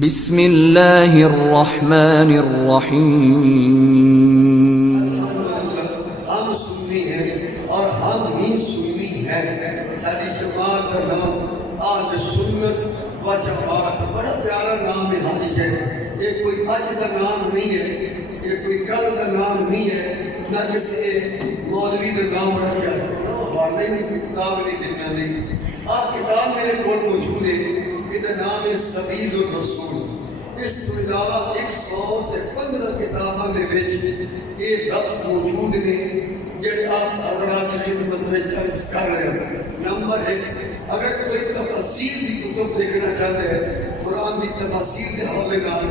بسم اللہ الرحمن الرحیم۔ ہم سنی ہیں اور ہم ہی سنی ہیں۔ ساری جماعت کا نام آج سنت و جماعت، بڑا پیارا نام ہے حاجی سے۔ یہ کوئی آج کا نام نہیں ہے، یہ کوئی کل کا نام نہیں ہے، نہ کسی مولوی کا نام رکھا ہے۔ والے نے کوئی کتاب نہیں دینا دی۔ کتاب میرے کول موجود ہے، یہ نام ہے سبیل الرسول۔ اس کے علاوہ 115 کتابوں کے وچ یہ لفظ موجود نے جڑے آپ حضرات کی خدمت میں عرض کر رہے ہیں۔ نمبر 1، اگر کوئی تفاسیر کی کتب دیکھنا چاہتا ہے قرآن کی تفاسیر کے حوالے نال،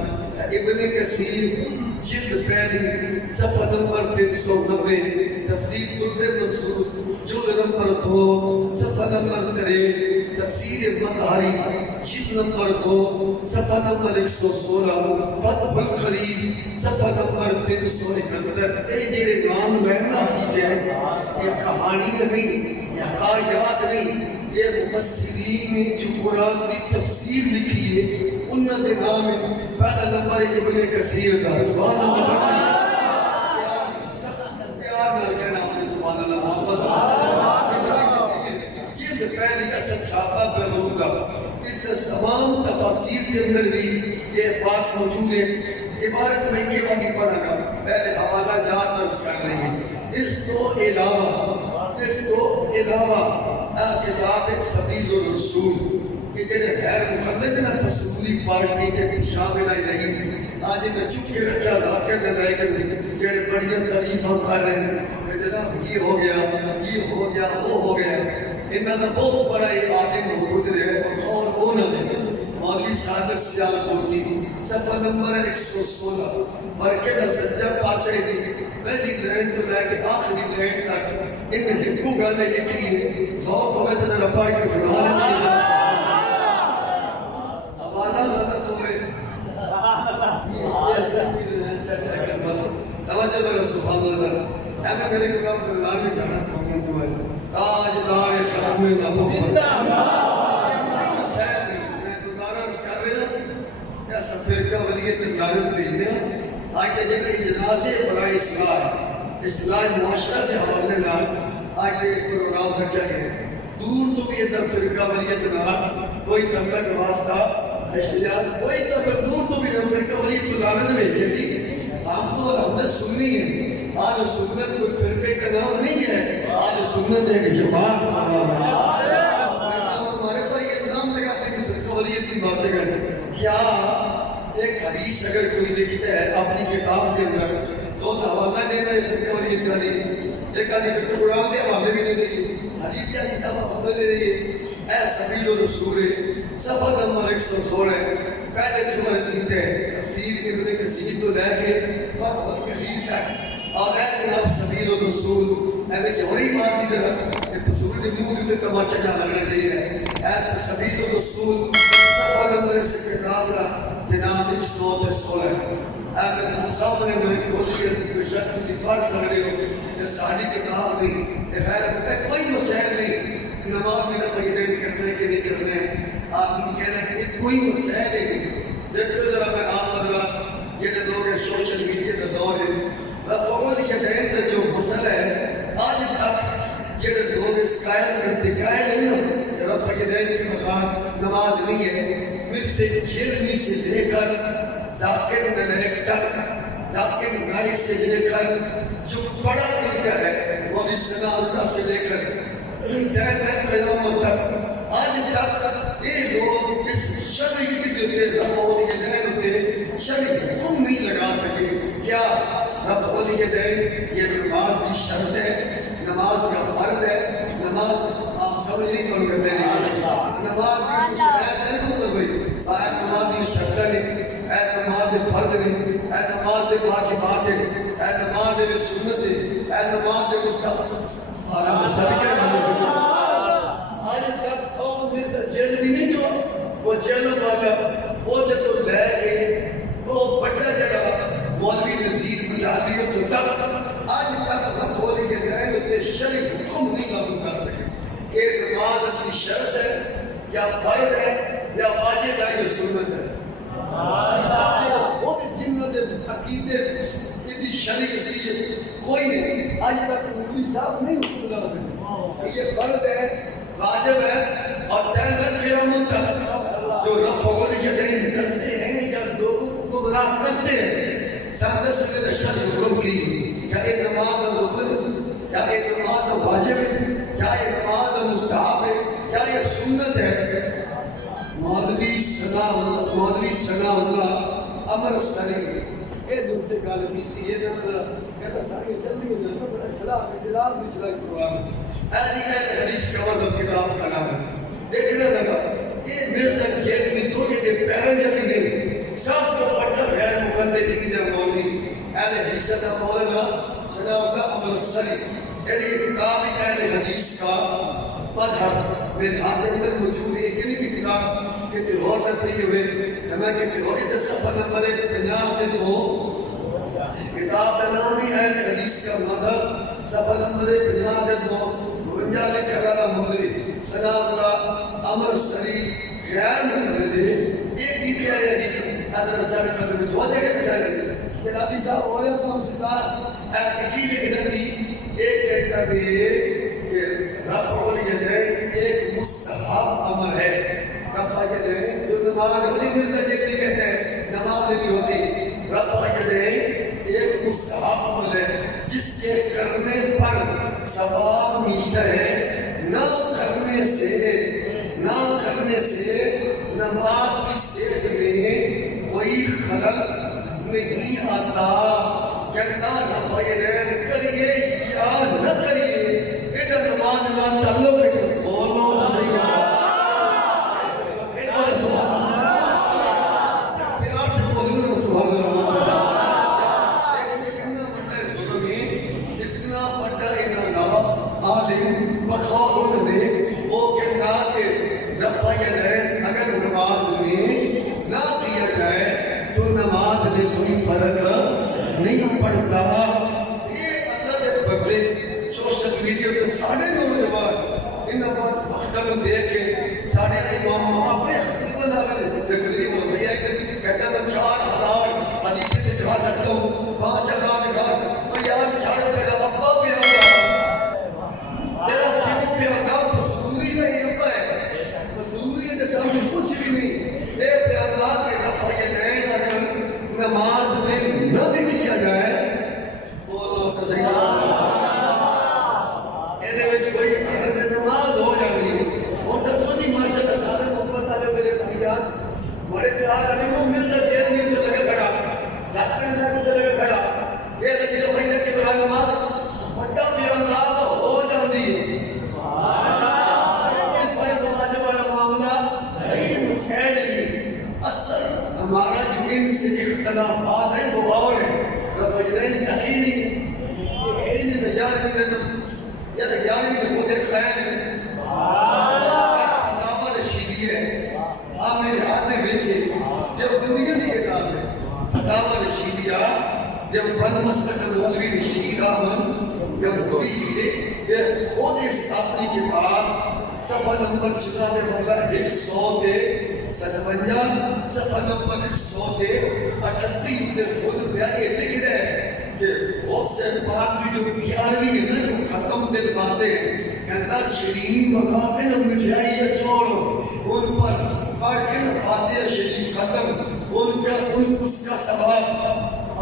ابن کثیر جلد پہلی صفحہ نمبر 390، تفسیر در منصور جلد نمبر 2 صفحہ نمبر 3، تفسیر مطہری جلد نمبر 2 صفحہ نمبر 116، فتح القریب صفحہ نمبر 371۔ یہ جڑے نام لینا چیزیں ہیں، یہ کہانیاں نہیں، یہ حکایات نہیں، یہ مفسرین نے جو قرآن کی تفسیر لکھی ہے انہوں نے نام ہے۔ پہلا نمبر ابن کثیر کا، سبحان اللہ، پیار نہ کہنا آپ نے سبحان اللہ، محمد جلد پہلی اصل چھاپا بیرون کا۔ اس تمام تفاسیر کے اندر بھی یہ بات موجود ہے۔ عبارت میں کیوں نہیں پڑھا گا، پہلے حوالہ جات درس کر رہے ہیں۔ اس تو علاوہ کتاب ایک سبیل الرسول، کہ جڑے غیر مقلد نہ رسولی پارٹی کے شامل آئی رہی، آج میں چپ کے رکھا ذاکر میں رہ کر جڑے بڑیاں تعریفاں کر رہے ہیں کہ جناب یہ ہو گیا، یہ ہو گیا، وہ ہو گیا۔ انہاں سے بہت بڑا یہ عالم گزرے اور وہ نہ مولوی صادق سیال پورتی، صفحہ نمبر 116، برکے کا سجدہ پاسے دی پہلی لائن تو لے کے آخری لائن تک ان ہکو گانے لکھی ہے۔ ذوق ہوئے تو ذرا پڑھ کے سبحان اللہ، حوالہ غلط ہوئے توجہ ذرا سبحان اللہ۔ اگر میرے کو آپ اللہ میں جانا پڑھیں تو ہے تاجدار خرم نبوت، فرقہ ولیت لعنت بھیجنے آج کے جگہ اجناسے برائے اصلاح معاشرہ کے حوالے نال آج کے پروگرام رکھا گیا ہے۔ دور تو بھی ادھر فرقہ ولیت نال کوئی تعلق واسطہ اشتیاق، کوئی تعلق دور تو بھی فرقہ ولیت لعنت بھیجے دی۔ ہم تو الحمد سنی ہیں، آج سنت کوئی فرقے کا نام نہیں ہے، آج سنت ایک جماعت کا نام ہے۔ ہمارے پر یہ الزام لگاتے ہیں کہ فرقہ ولیت کی باتیں کریں۔ کیا ایک حدیث اگر کوئی لکھتا ہے اپنی کتاب کے اندر تو حوالہ دینا ہے فرقہ ولیت کا نہیں، ایک آدھی فرقہ قرآن کے حوالے بھی نہیں دیگی، حدیث کے حدیث آپ حوالہ دے رہی ہے۔ اے سبیل الرسول صفحہ نمبر 116، پہلے جملے لکھتے ہیں تفسیر ابن کثیر تو لے کے فتح القریب تک، اور اے جناب سبیل الرسول اے بچ ہوری بات دی طرح رسول کے منہ دیتے تماچا جا لگنا چاہیے۔ اے سبیل الرسول صفحہ نمبر اس کتاب کا جناب 116۔ اگر سامنے میں کوئی شخص کسی پڑھ سکتے ہو، یہ ساری کتاب نہیں، خیر کوئی مسائل نہیں، نماز میں تقدیر کرنے کے نہیں کرنے، آپ یہ کہنا کہ کوئی مسائل نہیں۔ دیکھو ذرا میں آپ حضرات یہ لوگ سوشل میڈیا کا دور ہے، رفعول یدین کا جو مسئلہ ہے آج تک یہ لوگ اس قائل کرتے قائل ہے نا رفع یدین کے مقام نماز نہیں ہے۔ پھر سے جرمی سے لے کر ذاکر نلائق تک، ذاکر نائق سے لے کر جو بڑا دلتا ہے وہ بھی سنا اللہ سے لے کر قیامت تک، آج تک یہ لوگ اس شرعی کی دیتے رفعول یدین ہوتے شرعی حکم نہیں لگا سکے۔ کیا رفعول یدین یہ نماز کی شرط ہے، نماز کا فرض ہے؟ نماز آپ سمجھ نہیں کرو گے، نماز کی شرط ہے اے نماز دی شرط ہے، اے نماز دے فرض ہے، اے نماز دے واجبات ہے، اے نماز دے سنت ہے، اے نماز دے مستحب صدقے آج تک قوم مرزا جیل بھی نہیں جو وہ جیلوں والا وہ تو لے کے وہ بڑا جڑا مولوی نذیر مجاہدیوں تو تک آج تک رفعول یدین ہوتے شرعی حکم نہیں لاگو کر سکے۔ یہ نماز اپنی شرط ہے یا فرض ہے یا واجب ہے یا سنت ہے؟ آج تک مفتی صاحب نہیں حکم لا سکے. یہ فرض ہے، واجب ہے، اور ٹائم ہے جو رفع الیدین کرتے ہیں یا لوگوں کو گمراہ کرتے ہیں. سادس سے شان حکم کی کیا یہ نماز رکن، کیا یہ نماز واجب ہے، کیا یہ نماز مستحب ہے، کیا یہ سنت ہے. مولوی ثنا اللہ امر سری یہ دوسرے گل کی یہ کہتا ساری جلدی ہو جاتا بڑا اصلاح اجلال بچلا قرآن حدیث کا مذہب کتاب کا نام ہے. دیکھنا لگا یہ میرے ساتھ کھیت میں تو یہ پیرن جب گئے سب کو پڑھتا غیر مقدر دین جب مولوی اہل حدیث کا مولانا ثنا اللہ امر سری یہ کتاب ہے اہل حدیث کا مذہب. میرے ہاتھ اندر موجود ہے ایک نہیں کتاب کہ تیرور تک نہیں ہوئے میں کہ تیرور ادھر صفحہ نمبر 52 کتاب کا نام ہی اہل حدیث کا مذہب صفحہ نمبر 52 52 لکھا گیا مولوی ثنا اللہ امر سری غیر مقلد ایک ہی کہہ رہے ہیں حضرت رسال قدر میں سوال دیکھے کسا رہے کہ راضی صاحب اولیاء قوم ستار اکیل ادھر دی ایک کہتا بھی کہ رفع الیدین ایک مستحب امر ہے. رفع الیدین جو نماز ولی مرزا جیلی کہتے ہیں نماز نہیں ہوتی. رفع الیدین ایک مستحب عمل ہے جس کے کرنے پر ثواب ملتا ہے. نہ کرنے سے نماز کی صحت میں کوئی خلل نہیں آتا. کہنا رفع الیدین کریے یا نہ کریے ایڈا نماز کا تعلق ہے کہ بولو صحیح ہے. پیار سے بولو سبحان اللہ. اتنا بڑا انعام عالم بخار دے وہ کہنا کہ رفع الیدین اگر نماز میں نہ کیا جائے تو نماز میں کوئی فرق نہیں پڑتا. یہ اللہ کے بدلے سوشل میڈیا پہ سارے نوجوان ان بات وقتاً دیکھ کے سارے امام اپنے خطبہ نہ تقریر ہو گئی ہے کہتا میں 4000 حدیثیں سے دکھا سکتا ہوں 5000 دکھا میں یار چھاڑ پیدا ابا بھی آگا تیرا پیو بھی آگا مصوری نہیں ہوتا ہے مصوری کے سامنے کچھ بھی نہیں. اے پیادا کہ رفع الیدین اگر نماز میں نہ بھی کیا جائے بولو تو صحیح کوئی نماز ہو جاتی ہے. اور دسو جی ماشاء اللہ سارے محبت والے میرے بھائی جان بڑے پیار کریں وہ مرزا جیل میں چلے گئے کھڑا زیادہ میں چلے گئے کھڑا یہ لگی تو بھائی کے دوران نماز بڑا پیار ہو جاتی ہے. فرض واجب والا معاملہ نہیں مسائل نہیں. اصل ہمارا جو ان سے اختلافات ہیں وہ اور ہیں. رفع الیدین کا علم نجات یا تیاری میں خود ایک خیال ہے فتاوہ رشیدی ہے. آپ میرے ہاتھ میں بیٹھے جب دنیا کی کتاب ہے فتاوہ رشیدیہ جب بند مسلک الوضوی رشید آمد جب کوئی یہ خود اس اپنی کتاب صفحہ نمبر 100 سے 57 صفحہ نمبر 100 سے 38 میں خود بیان لکھ رہے ہیں کہ بہت سے بات کی جو 11ویں ہے نا جو ختم دل باتیں کہتا شیرین بقاتے نا مجھائی چھوڑو ان پر پڑھ کے نا فاتحہ شریف ختم ان اس کا سبب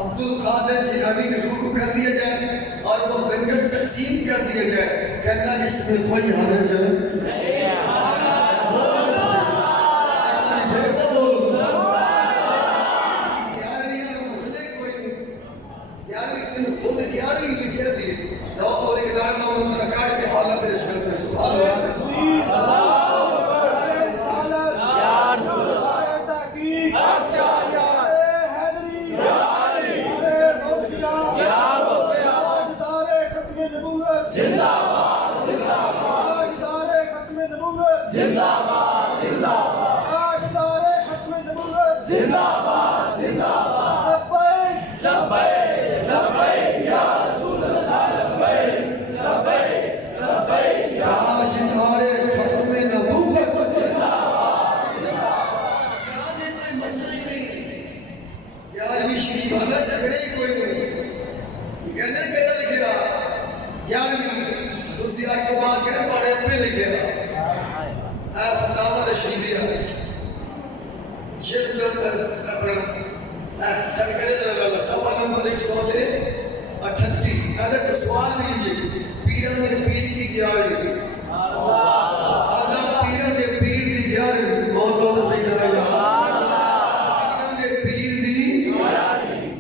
عبدالقادر جیلانی نے رکو کر دیا جائے اور وہ لنگر تقسیم کر دیا جائے. کہتا اس میں کوئی حالت ہے زندہ باد اپنا سرکرے دلالا سوال نمبر 138 اگر سوال لیجیے پیروں نے پیر کی گیاری آدھا پیروں نے پیر کی گیاری بہت بہت صحیح دلالا پیروں نے پیر دی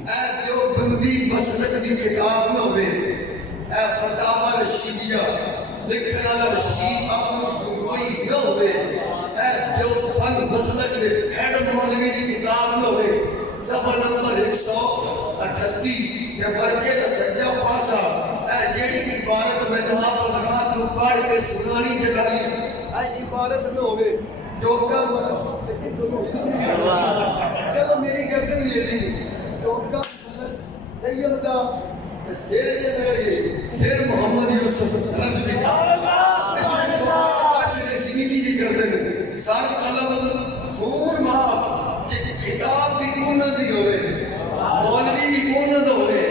اے جو بندی مسلک دی کتاب نہ ہوئے اے فتاوہ رشیدیہ لکھن والا رشید احمد گنگوئی نہ ہوئے اے جو فن مسلک دے ہیڈ مولوی دی کتاب نہ ہوئے صفحہ نمبر 138 کہ برکے دا سجا پاسا اے جیڑی عبارت میں جہاں پر رات میں پڑھ کے سنانی جگالی اے عبارت میں ہوئے جو کم چلو میری گردن یہ دی جو کم سید دا شیر یہ میرے شیر محمد یوسف رضوی اس میں تو اچھے سینیتی جی گردن سار قلم خون ماں کتاب بھی کونہ دی ہوئے مولوی بھی کونہ دو ہوئے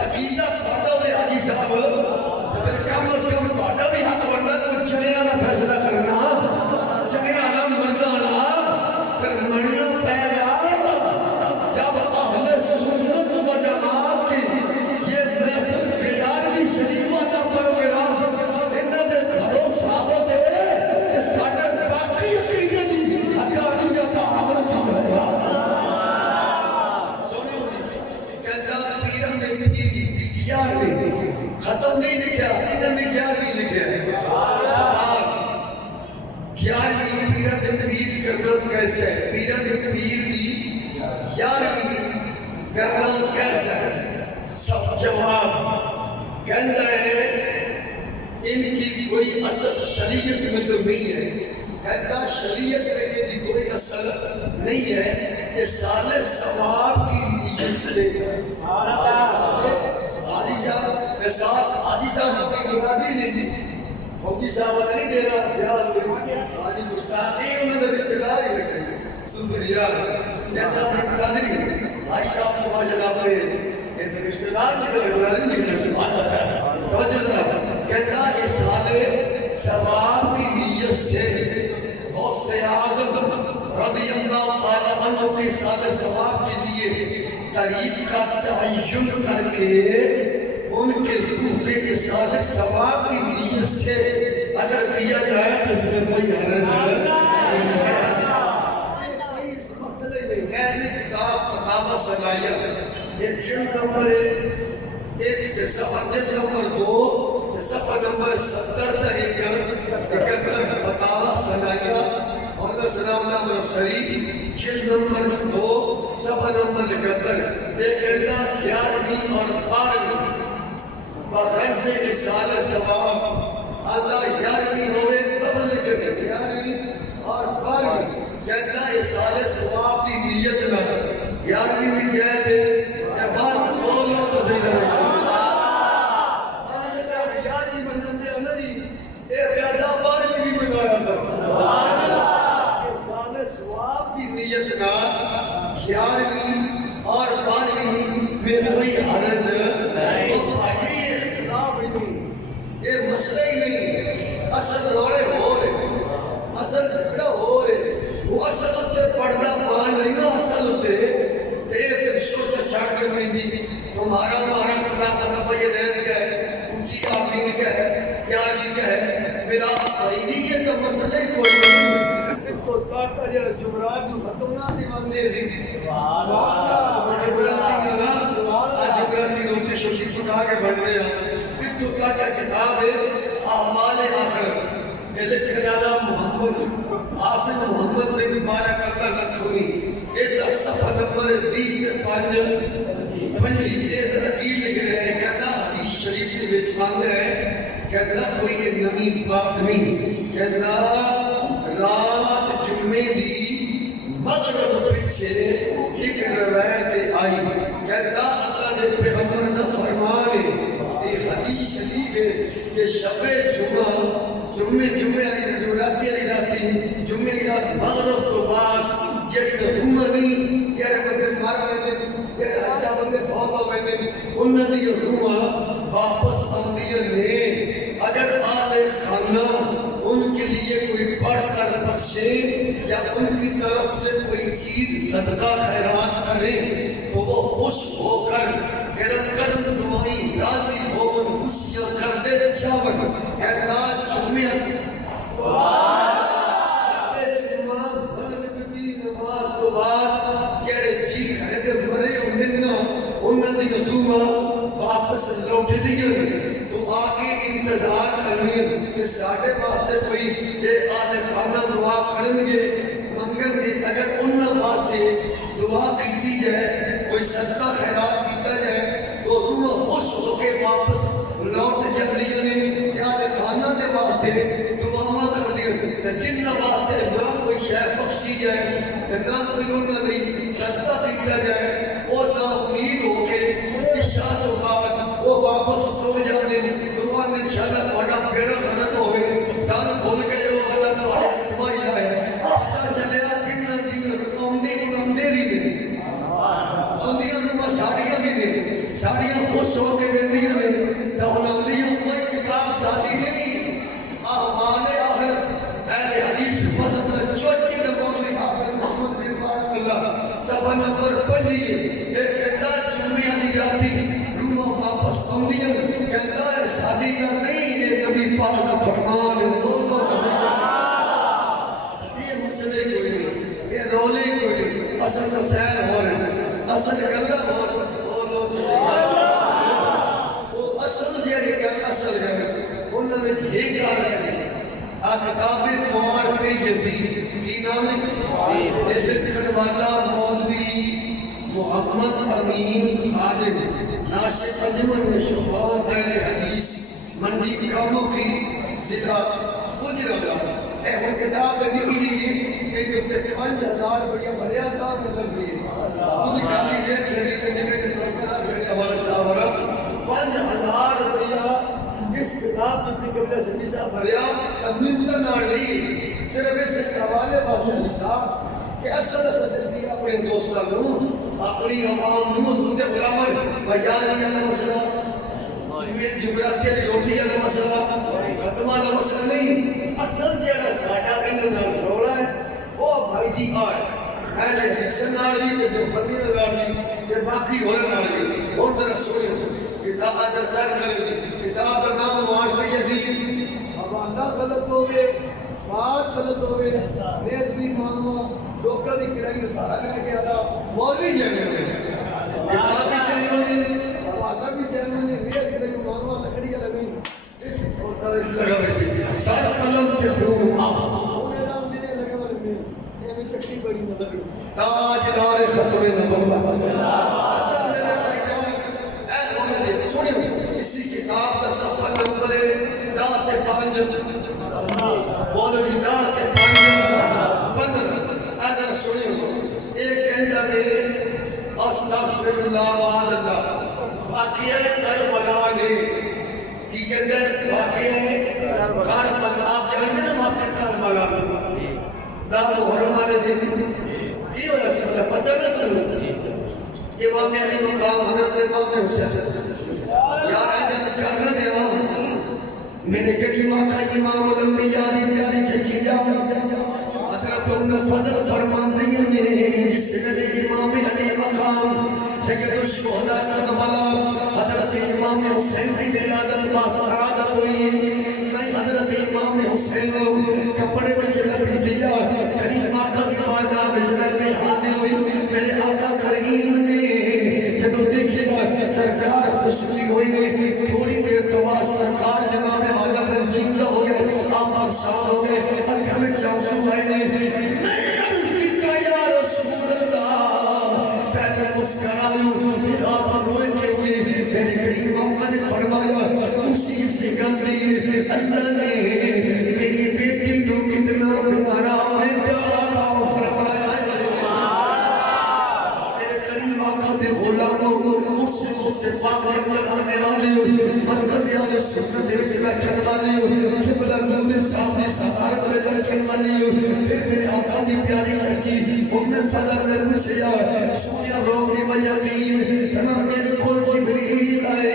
عقیدہ سادہ ہوئے حاجی صاحب اگر کم از کم پاڑا بھی حق بندہ تو چلے آنا فیصلہ کرنا چلے آنا مردانا پر مرنا پیدا جب اہل سنت و جماعت کی یہ محفل کیارویں شریفہ کا پروگرام انہاں دے گھروں ثابت ہے کہ ساڈے باقی عقیدے دی اکانیت کا عمل کی ہے ختم نہیں لکھا انہوں نے 11ویں لکھا ہے گیارہویں پیرہ دے پیر کرنا کیسا ہے پیرہ دے پیر دی 11ویں کرنا کیسا ہے سب جواب کہنا ہے ان کی کوئی اثر شریعت میں تو نہیں ہے کہتا شریعت میں یہ کوئی اثر نہیں ہے یہ سال ثواب کی نیت سے حاجی صاحب ساتھ حاجی صاحب کی برادری نہیں تھی فوجی صاحب نہیں دے رہا پیاز دے حاجی مشتاق نہیں انہوں نے اطلاع ہی بیٹھے سفریات کہتا اپنی برادری حاجی صاحب کو ماشاء اللہ اپنے یہ تو رشتہ دار نکلے برادری نکلے سبحان اللہ توجہ ذرا کہتا یہ سال ثواب کی نیت سے غوث اعظم رضی اللہ تعالیٰ عنہ کے سال ثواب کے لیے طریق کا تعین کر کے ان کے روح کے ساتھ ثواب کی نیت سے اگر کیا جائے تو اس میں کوئی حرج نہیں ہے کوئی اس مسئلے میں میں نے کتاب فتاوی سجایا یہ جلد نمبر 1 صفحہ نمبر 2 صفحہ نمبر 70 تک ایک فتاوی سجایا اور سلام نمبر شریف جلد نمبر 2 صفحہ نمبر 71 یہ کہنا 11ویں اور 12ویں بغرض اصال ثواب آدھا 11ویں ہوئے قبل چکے 11ویں اور 12ویں کہتا اصال ثواب کی نیت نہ 11ویں بھی کہہ دے یا بات بولو تو صحیح رہے آج اگر 11ویں بننے دے انہی اے پیدا 12ویں بھی بنایا کر اصال ثواب کی نیت نہ 11ویں اور 12ویں میں کوئی حرج نہیں یہ مسئلہ ہی نہیں اصل روڑے ہو رہے اصل جھگڑا ہو رہے وہ اصل سے پڑھنا مان نہیں نا اصل ہوتے تیرے فرشتوں سے چھاڑ کر نہیں دی تمہارا مارا کرنا کرنا پہ یہ رہن کا ہے اونچی آمین کا ہے کیا جی کا ہے میرا بھائی یہ تو مسئلہ ہی کوئی نہیں تو تاکہ جڑا جمرات میں ختم نہ دیوان دے سی جمراتی روٹی شوٹی پکا کے بڑھ رہے ہیں اس کا کتاب ہے اعمال آخرت یہ لکھنے والا محمد حافظ محمد بن مبارک اللہ لکھوی یہ 10 صفحہ نمبر 20 یہ ترتیب لکھ رہے ہیں کہنا حدیث شریف کے وچ مانگ رہے ہیں کہنا کوئی یہ نئی بات نہیں کہنا رات جمعے دی مغرب پیچھے ایک روایت آئی کہتا اللہ نے پیغمبر کا فرمان ہے یہ حدیث شریف ہے کہ شب جمعہ جمعے علی رجولاتی علی راتی جمعے کا مغرب تو بعد جڑی روح نہیں جڑے بندے مار ہوئے تھے جڑے اچھا بندے فوت ہو گئے تھے انہاں دی روح واپس آندی نے اگر آل خانہ ان کے لیے کوئی پڑھ کر بخشے یا ان کی طرف سے کوئی چیز صدقہ خیرات کریں تو وہ خوش ہو کر کرم دعائی راضی ہو کر خوشیاں کر دے جاون اے اللہ جمعیت نماز تو بعد جڑے جی گھر دے مرے انہاں دی دعا واپس لوٹ دیئے تو آگے انتظار کرنی کہ ساڑھے واسطے کوئی یہ آدھے خانہ دعا کرن گے منگن گے اگر انہاں واسطے دعا کیتی جائے کوئی صدقہ خیرات کیتا جائے تو روح خوش ہو کے واپس لوٹ جلدی نے آدھے خانہ دے واسطے دعا کر دیئے جنہ واسطے نہ کوئی شے بخشی جائے نہ کوئی انہاں دی صدقہ کیتا جائے اور نہ امید ہو کے عشاء تو بعد وہ واپس ٹر جاتے دعا میں انشاءاللہ تھوڑا بیڑا غلط ہوئے ساتھ بھول کے جو اللہ تھوڑے اتمائی جائے پتہ چلے گا کنہ دی آمدے بھی دے آمدیاں نمہ ساڑیاں بھی دے ساڑیاں خوش ہو کے ویندیاں دے تہنالیوں کوئی کتاب ساڑی نہیں آمان آخر اہل حدیث فضل چوٹی نمامی آخر محمد بن بارک اللہ صفحہ نمبر 5 یہ کہتا جمعیہ دی جاتی روح واپس آمدیاں کہتا ہے ساڑی کا نہیں یہ نبی پاک کا فرمان ہے یہ مسئلے کوئی نہیں یہ رولے کوئی نہیں اصل مسائل ہو رہے ہیں اصل گلہ ہو اصل جیڑے گل اصل ہے انہوں نے یہ کہا ہے کتاب معارف یزید کی نام ہے یہ لکھن والا مولوی محمد امین خادم ناشر انجمن شفاعت اہل حدیث منڈی کاموں کی ضلع گجرانوالہ اے وہ کتاب نکلی کہ جو 5000 بڑیا بھریا تھا مطلب یہ ان کالی یہ کھڑی تے میرے پروفیسر میرے ہمارے صاحب 5000 روپیہ اس کتاب کی قبل صدی صاحب بھریا ملتا نہ نہیں صرف اس حوالے واسطے صاحب کہ اصل صدی اپنے دوستاں نو اپنی عوام نو حضور غلامن بیان یا مسئلہ جغرافیہ دی روٹی کا مسئلہ ختمہ کا مسئلہ نہیں اصل جڑا ساڈا انہاں نال رولا ہے او بھائی جی آئے اہل حدیث نال بھی تے جو بندی نال بھی تے باقی ہور نال بھی اور ذرا سوچو کتاب اجر سر کرے کتاب کا نام معارف یزید حوالہ غلط ہوے بات غلط ہوے میں بھی مانو لوکل دی کڑائی میں سارا لے کے آدا مولوی جانے کتاب کی چینل حوالہ بھی چینل نے میرے کڑائی میں مانو لکڑی لگی اس ہوتا ہے سارا قلم کے فروغ انہیں نام دینے لگے والے میں یہ بھی چٹی بڑی مطلب تاجدار ختم نبوت اصل میرے بھائی جان اے انہوں نے سنیں اسی کتاب کا صفحہ نمبر دات 5 مولوی دات 5 ایسا سنیں ایک کہندا ہے استغفر اللہ وعد اللہ واقعہ کربلا نے کی کہتے ہیں واقعہ کربلا آپ جانتے ہیں واقعہ کربلا دا محرم والے دن یہ ہوا سکتا پتہ نہ کرو امام علی مقام حضرت امام حسین یار آئیدن اس کرنا دے میرے کریم آقا امام الانبیاء دی پیاری چچی جاؤں حضرت فضل فرمان رہی ہیں جس نے امام علی مقام سید الشہداء کربلا حضرت امام حسین کی ولادت کا سعادت ہوئی میں حضرت امام حسین کپڑے میں چلا دیا کریم آقا کی بارگاہ میں چلا کے حاضر ہوئی میرے آقا کریم نے جب دیکھے گا سرکار خوشی ہوئی نہیں تھوڑی دیر تو بعد سرکار جناب حضرت جنگل ہو گئے آپ افسار ہو گئے اکھا میں چانسو آئے میں عرض کا یا رسول اللہ پہلے مسکرائیوں پھر آپ روئے کے لیے میرے کریم آقا نے فرمایا خوشی سے گل دی اللہ نے میری بیٹی جو کتنا پیارا ہے پیارا فرمایا میرے کریم آقا نے غلاموں سے پاک لگانے والے مرکز آلے سنت وچ بیٹھن والے قبلہ نور صاحب سفارت میں بیٹھن والے پھر میرے آقا دی پیاری کچی ام فضل نے پوچھا سوچا روحی وجہ کی تمام میرے کول جبریل آئے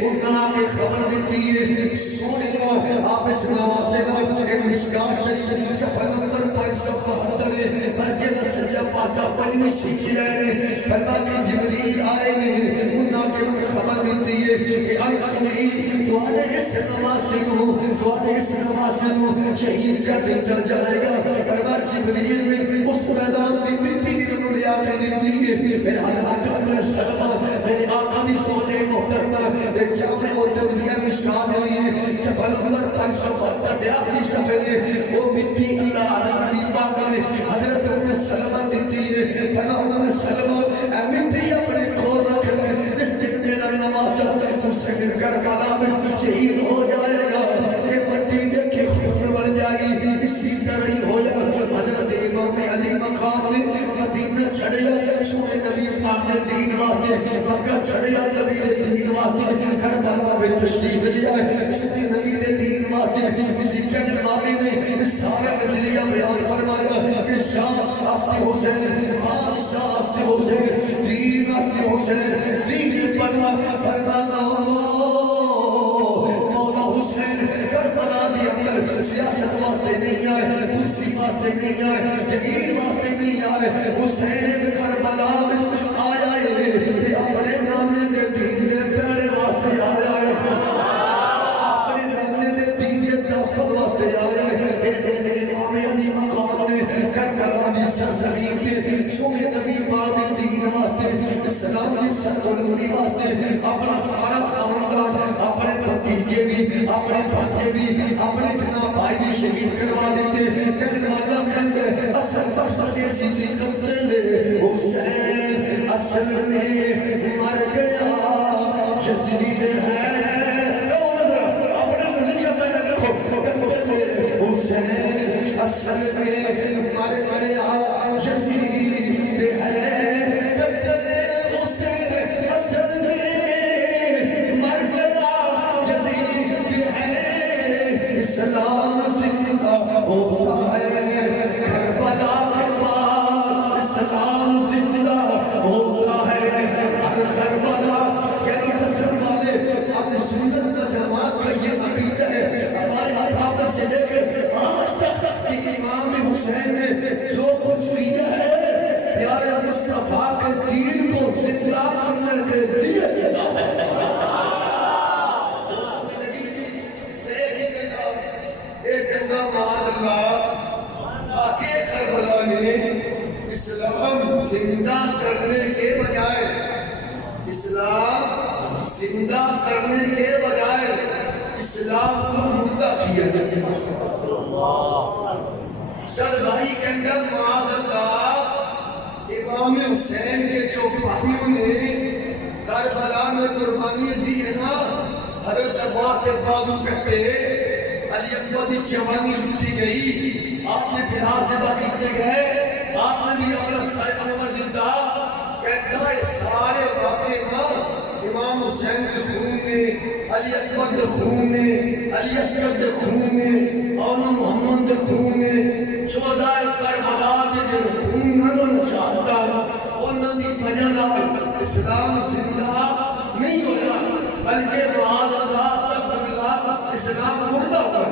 انہاں کے خبر دیتی ہے سونے کا آپ اس نوازے کا ایک مشکار شریف صفحہ نمبر 572 مرکز سجا پاسا اول میں شیشی لینے فرما کہ جبریل آئے نے انہاں کے انہیں خبر ملتی ہے کہ الخلیل تو آنے اس نماز سے ہوں تو آنے اس نماز سے ہوں شہید کا دن در جائے گا فرما جبریل میں اس میدان کی مٹی بھی انہوں نے آتے دیتی ہے میرے حضرات اپنے سلمہ میرے آقا بھی سونے محترمہ ایک جامع و تنزیہ مشکان ہوئی ہے جبل عمر 572 دے آخری صفحے میں وہ مٹی اللہ حضرت نبی پاکا نے حضرت ام سلمہ دیتی ہے فرما ام سلمہ اے مٹی اپنے کھول رکھ لیں اس دن میرا نماز مسلم کربلا میں شہید ہو جائے گا یہ مٹی دیکھے خون بڑھ جائے گی اسی طرح ہی ہو جائے حضرت امام علی مقام نے مدینہ چھڑیا شوق نبی پاک نے دین واسطے مکہ چھڑیا نبی نے دین واسطے کربلا میں تشریف لیا شوق نبی نے دین واسطے کسی کٹ مارے نے اس سارا نظریہ بیان فرمایا کہ شاہ آستی حسین بادشاہ آستی حسین دین آستی حسین دین بنا فرمانا مولا حسین کربلا دی اندر سیاست واسطے نہیں آئے کرسی واسطے نہیں آئے جگیر واسطے نہیں آئے حسین کربلا میں آیا ہے کہ اپنے نانے میں دین دے پیارے واسطے آیا ہے اپنے نانے میں دین دے دفع واسطے آیا ہے امام علی مقام نے کربلا دی سرزمین تے شوق نبی پاک دین واسطے اسلام دی سرزمین واسطے اپنا سارا خاندان اپنے بھتیجے بھی اپنے بچے بھی اپنے جناب بھائی بھی شہید کروا دیتے کربلا کہتے اصل مقصد ایسی تھی قتل حسین اصل میں مر گیا یزید ہے اپنے نظریہ میں رکھو حسین اصل میں مر گیا یزید ہے قتل حسین اصل میں مر گیا یزید ہے اسلام زندہ ہوتا ہے کربلا کے پاس اسلام زندہ ہوتا ہے ہر کربلا یعنی دسن والے اہل سنت و جماعت کا یہ عقیدہ ہے ہمارے ہاتھ سے لے کر آج تک کہ امام حسین نے جو کچھ کیا ہے پیارے مصطفیٰ کے دین کو زندہ کرنے کے لیے کیا ہے اسلام زندہ کرنے کے بجائے اسلام زندہ کرنے کے بجائے اسلام کو مردہ کیا جاتا سر بھائی کے اندر معاذ اللہ امام حسین کے جو بھائیوں نے کربلا میں قربانی دی ہے نا حضرت عباس کے بازو کٹے علی اکبر کی جوانی لوٹی گئی آپ نے بلا سے باقی گئے آپ نے بھی اپنا سائٹ نمبر دیتا کہتا ہے سارے واقعے نا امام حسین کے خون نے علی اکبر کے خون نے علی اصغر کے خون نے مولانا محمد کے خون نے شہدائے کربلا کے خون نے شہادہ انہوں نے وجہ نال اسلام زندہ نہیں ہوتا بلکہ معاذ اللہ استغفر اللہ اسلام مردہ ہوتا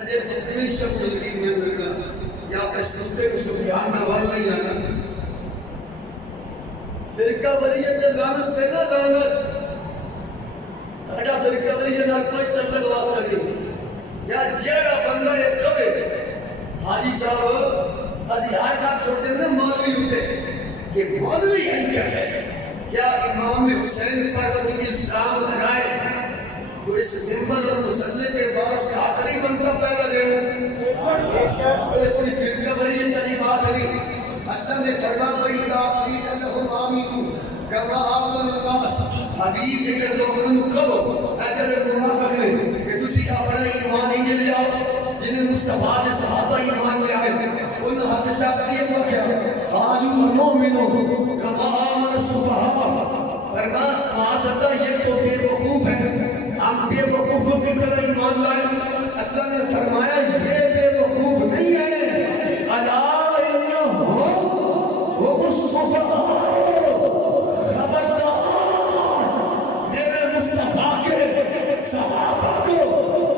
ہے اتنی شخص زندگی میں لگا یا اس نستے کو سبحان نوال نہیں آنا فرقہ ولیت لعنت پہ نہ لعنت ساڈا فرقہ ولیت نال کوئی تعلق واسطہ نہیں یا جیڑا بندہ یہ کہے حاجی صاحب اسی ہر بات چھوڑتے ہیں مولوی ہوتے کہ مولوی ہے کیا ہے کیا امام حسین پر کوئی الزام لگائے تو اس منبر اور مسلح کے باعث کا حق نہیں بنتا پہلا دینا کوئی فرقہ ولیت کی بات نہیں اللہ نے فرمایا وَإِذَا قِيلَ لَهُمْ آمِنُوا كَمَا آمَنَ النَّاسُ حبیب اگر لوگوں کو کہو اگر منافق ہے کہ تسی اپنا ایمان ہی لے آؤ جنہیں مصطفیٰ نے صحابہ ایمان لے آئے ان حدیثات کیے تو کیا قالوا نؤمن كما آمن السفهاء فرمایا معاذ اللہ یہ تو بے وقوف ہے ہم بے وقوفوں کی طرح ایمان لائے اللہ نے فرمایا یہ بے وقوف نہیں ہے الا وہ السفهاء خبردار میرے مصطفیٰ کے صحابہ کو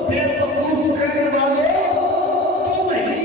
بے وقوف کرنے والے تم ہی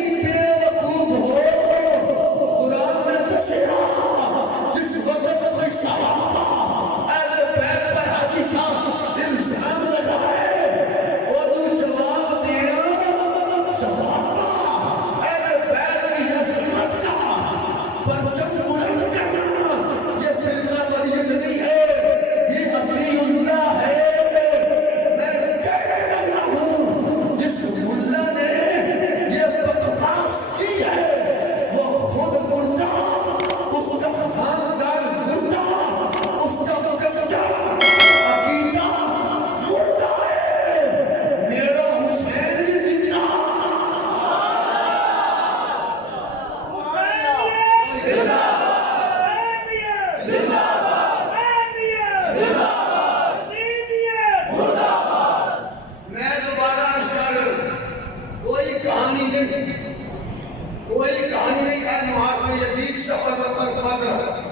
کوئی کہانی نہیں ہے معاف یزید صفحہ نمبر 15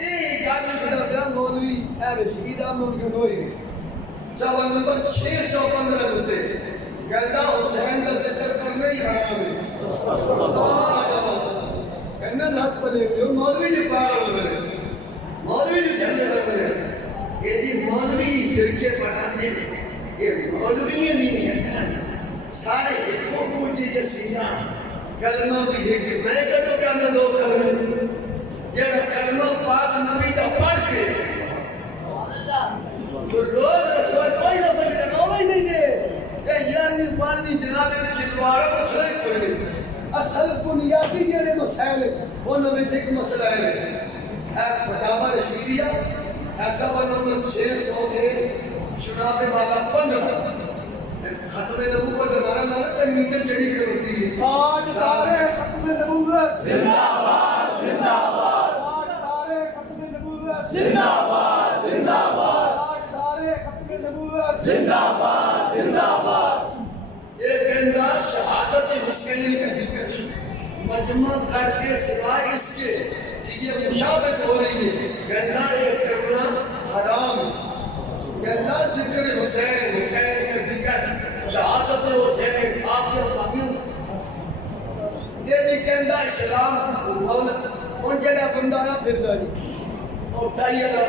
ایک گل کردا مولوی اے رشید احمد گنگوئی صفحہ نمبر 615 تے کہتا حسین کا ذکر کرنا ہی حرام ہے کہنا نات پڑے تو مولوی نے پاگل ہو گئے مولوی نے چلے گئے یہ جی مولوی فرقے پڑھانے یہ مولوی نہیں ہے سارے ایکوں کو جی سینا کلمہ بھی ہے کہ میں کہتا کہنا دو کلمہ جڑا کلمہ پاک نبی دا پڑھ کے تو روز رسول کوئی لفظ کرنا ہی نہیں دے کہ یعنی پانی جناب میں چتوارا مسئلہ کوئی نہیں اصل بنیادی جڑے مسائل انہوں میں سے ایک مسئلہ ہے اے فتاوی رشیدیہ ایسا نمبر 600 کے شناب والا 15 اس ختم نبوت ہمارا نام تنگیتر چڑی سے ہوتی ہے تاجدار ختم نبوت زندہ باد زندہ باد تاجدار ختم نبوت زندہ باد زندہ باد تاجدار ختم نبوت زندہ باد زندہ باد ایک انداز شہادت حسینی کا ذکر مجمع کر کے سوائے اس کے یہ مشابہت ہو رہی ہے کہنا یہ کرنا حرام کہنا ذکر حسین حسین کا ذکر شہادت حسین آپ کے پاکیوں یہ بھی کہنا اسلام ان جگہ بندہ آیا پھرتا جی اور اٹھائیے گا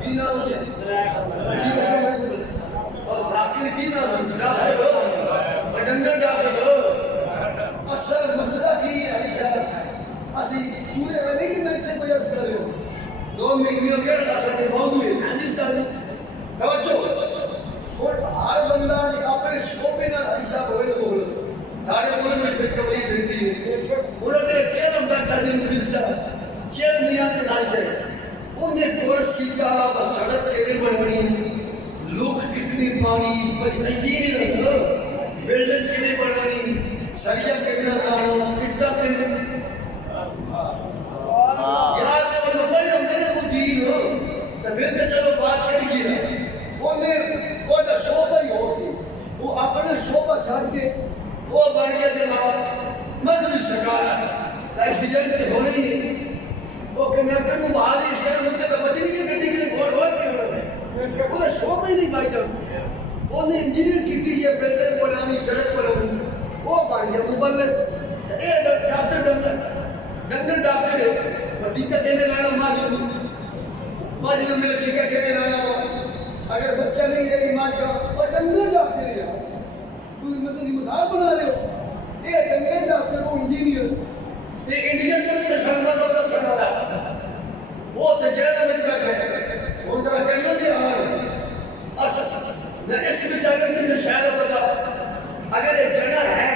کی نام ہے اور ذاکر کی نام ڈاکٹر ہو ڈنگر ڈاکٹر ہو اصل مسئلہ کی ہے صاحب اسی پورے نہیں کہ میں تے کوئی عرض کر رہے ہو 2 مہینے ہو گئے اصل سے موضوع ہے حدیث کا توجہ اور ہر بندہ اپنے شعبے نہ ایسا ہوئے بول سارے بولے میں فکر وہی رہتی ہے انہوں نے چھ نمبر تعلیم مدرسہ چھ میاں کے نام سے انہیں کورس کی کہا سڑک کیسے بنانی لوگ کتنی پانی بجلی رکھو بلڈنگ کیسے بنانی سریا کتنا لانا اٹا کتنا یار تو نمبر ہم نے کو دین ہو تو پھر تو چلو بات کر گیا انہیں وہ تو شعبہ ہی ہو سی وہ اپنا شعبہ چھاڑ کے وہ بڑھ گیا جناب مذہبی شکایت ایکسیڈنٹ ہونے ہی وہ کنیکٹر کو بحالی شہر ہوتے تو مدنی کے گھنٹے کے لیے گھوڑ گھوڑ کے ہوتا ہے وہ تو شعبہ ہی نہیں پائی جاؤ انہیں انجینئر کی تھی یہ بلڈنگ بنانی سڑک بنانی وہ بڑھ گیا مبلغ اے ڈاکٹر ڈنگر ڈاکٹر ہے وطیقہ کہنے لانا ماجد میں لکھا کہنے لانا اگر بچہ نہیں دے رہی ماج کا وہ ڈنگر ڈاکٹر ہے کوئی مطلب مثال بنا لے اے ڈنگر ڈاکٹر وہ انجینئر یہ انڈین کو تو سننا تو سننا وہ تجربہ میں بیٹھے ہیں ان کا کہنا دیا نہ اس بیچارے کی شاعر بتا اگر یہ جگہ ہے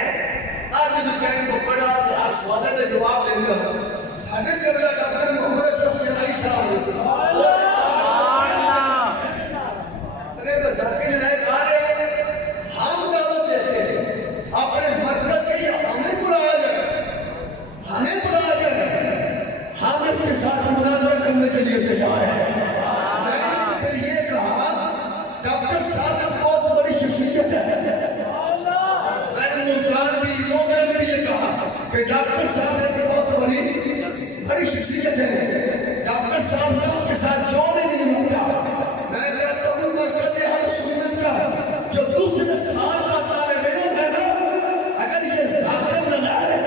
آپ جو کہنے کو پڑھا تو آپ سوالے کا جواب دیں گے ساڑھے چگلا ڈاکٹر محمد صلی اللہ علیہ وسلم اگر بس ذاکر رہے کارے ہم دعوت دیتے ہیں اپنے مرکز کے لیے ہمیں بلایا جائے ہمیں بلایا جائے ہم اس کے ساتھ مناظرہ کرنے کے لیے تیار ہیں میں نے پھر یہ کہا ڈاکٹر صاحب بہت بڑی شخصیت ہے میں نے ملتان بھی موقع میں بھی یہ کہا کہ ڈاکٹر صاحب ایک بہت بڑی شخصیت ہے ڈاکٹر صاحب نے اس کے ساتھ جوڑے نہیں ملتا میں کہتا ہوں مرکز ہر سنت کا جو دوسرے سال کا طالب علم ہے نا اگر یہ ذاکر نہ لائے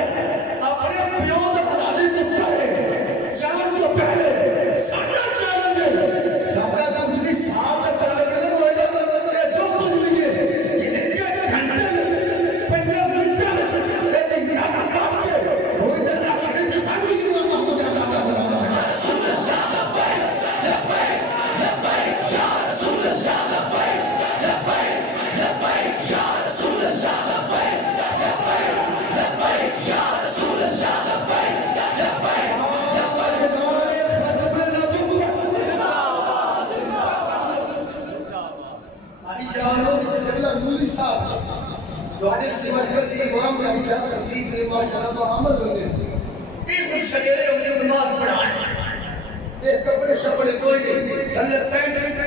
اپنے پیود حلالی کتا ہے جان تو پہلے ساڑھا چیلنج ہے ساڑھا دوسری سال کا طالب علم ہوئے گا کہ جو کچھ بھی ہے یہ ایک گھنٹے میں پہلے منٹے میں لیکن یہاں کام کے ہوئی جنہ شریف کے ساتھ بھی اللہ محمد اللہ رسول اللہ لبائک لبائک لبائک یا رسول اللہ لبائک لبائک لبائک یا رسول اللہ لبائک لبائک لبائک یا رسول اللہ لبائک لبائک جو حدیث سے مرکز کے امام کا حصہ تقریب نے ماشاءاللہ عمل بندے ایک کچھ سجیرے انہیں نماز پڑھائیں ایک کپڑے شپڑے کوئی نہیں تھلے پینٹ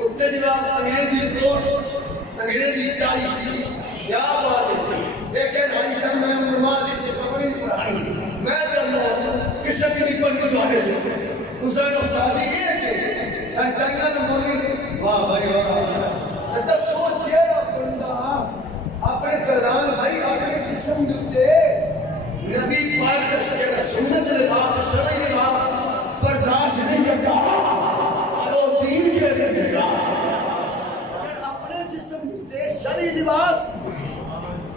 اتنے جناب انگریزی کوٹ انگریزی ٹائی کیا بات ہے لیکن عائشہ میں نماز نبی پاک کا شجرہ سنت لباس شرعی لباس برداشت نہیں کرتا اور وہ دین کے لیے سزا اپنے جسم تے شرعی لباس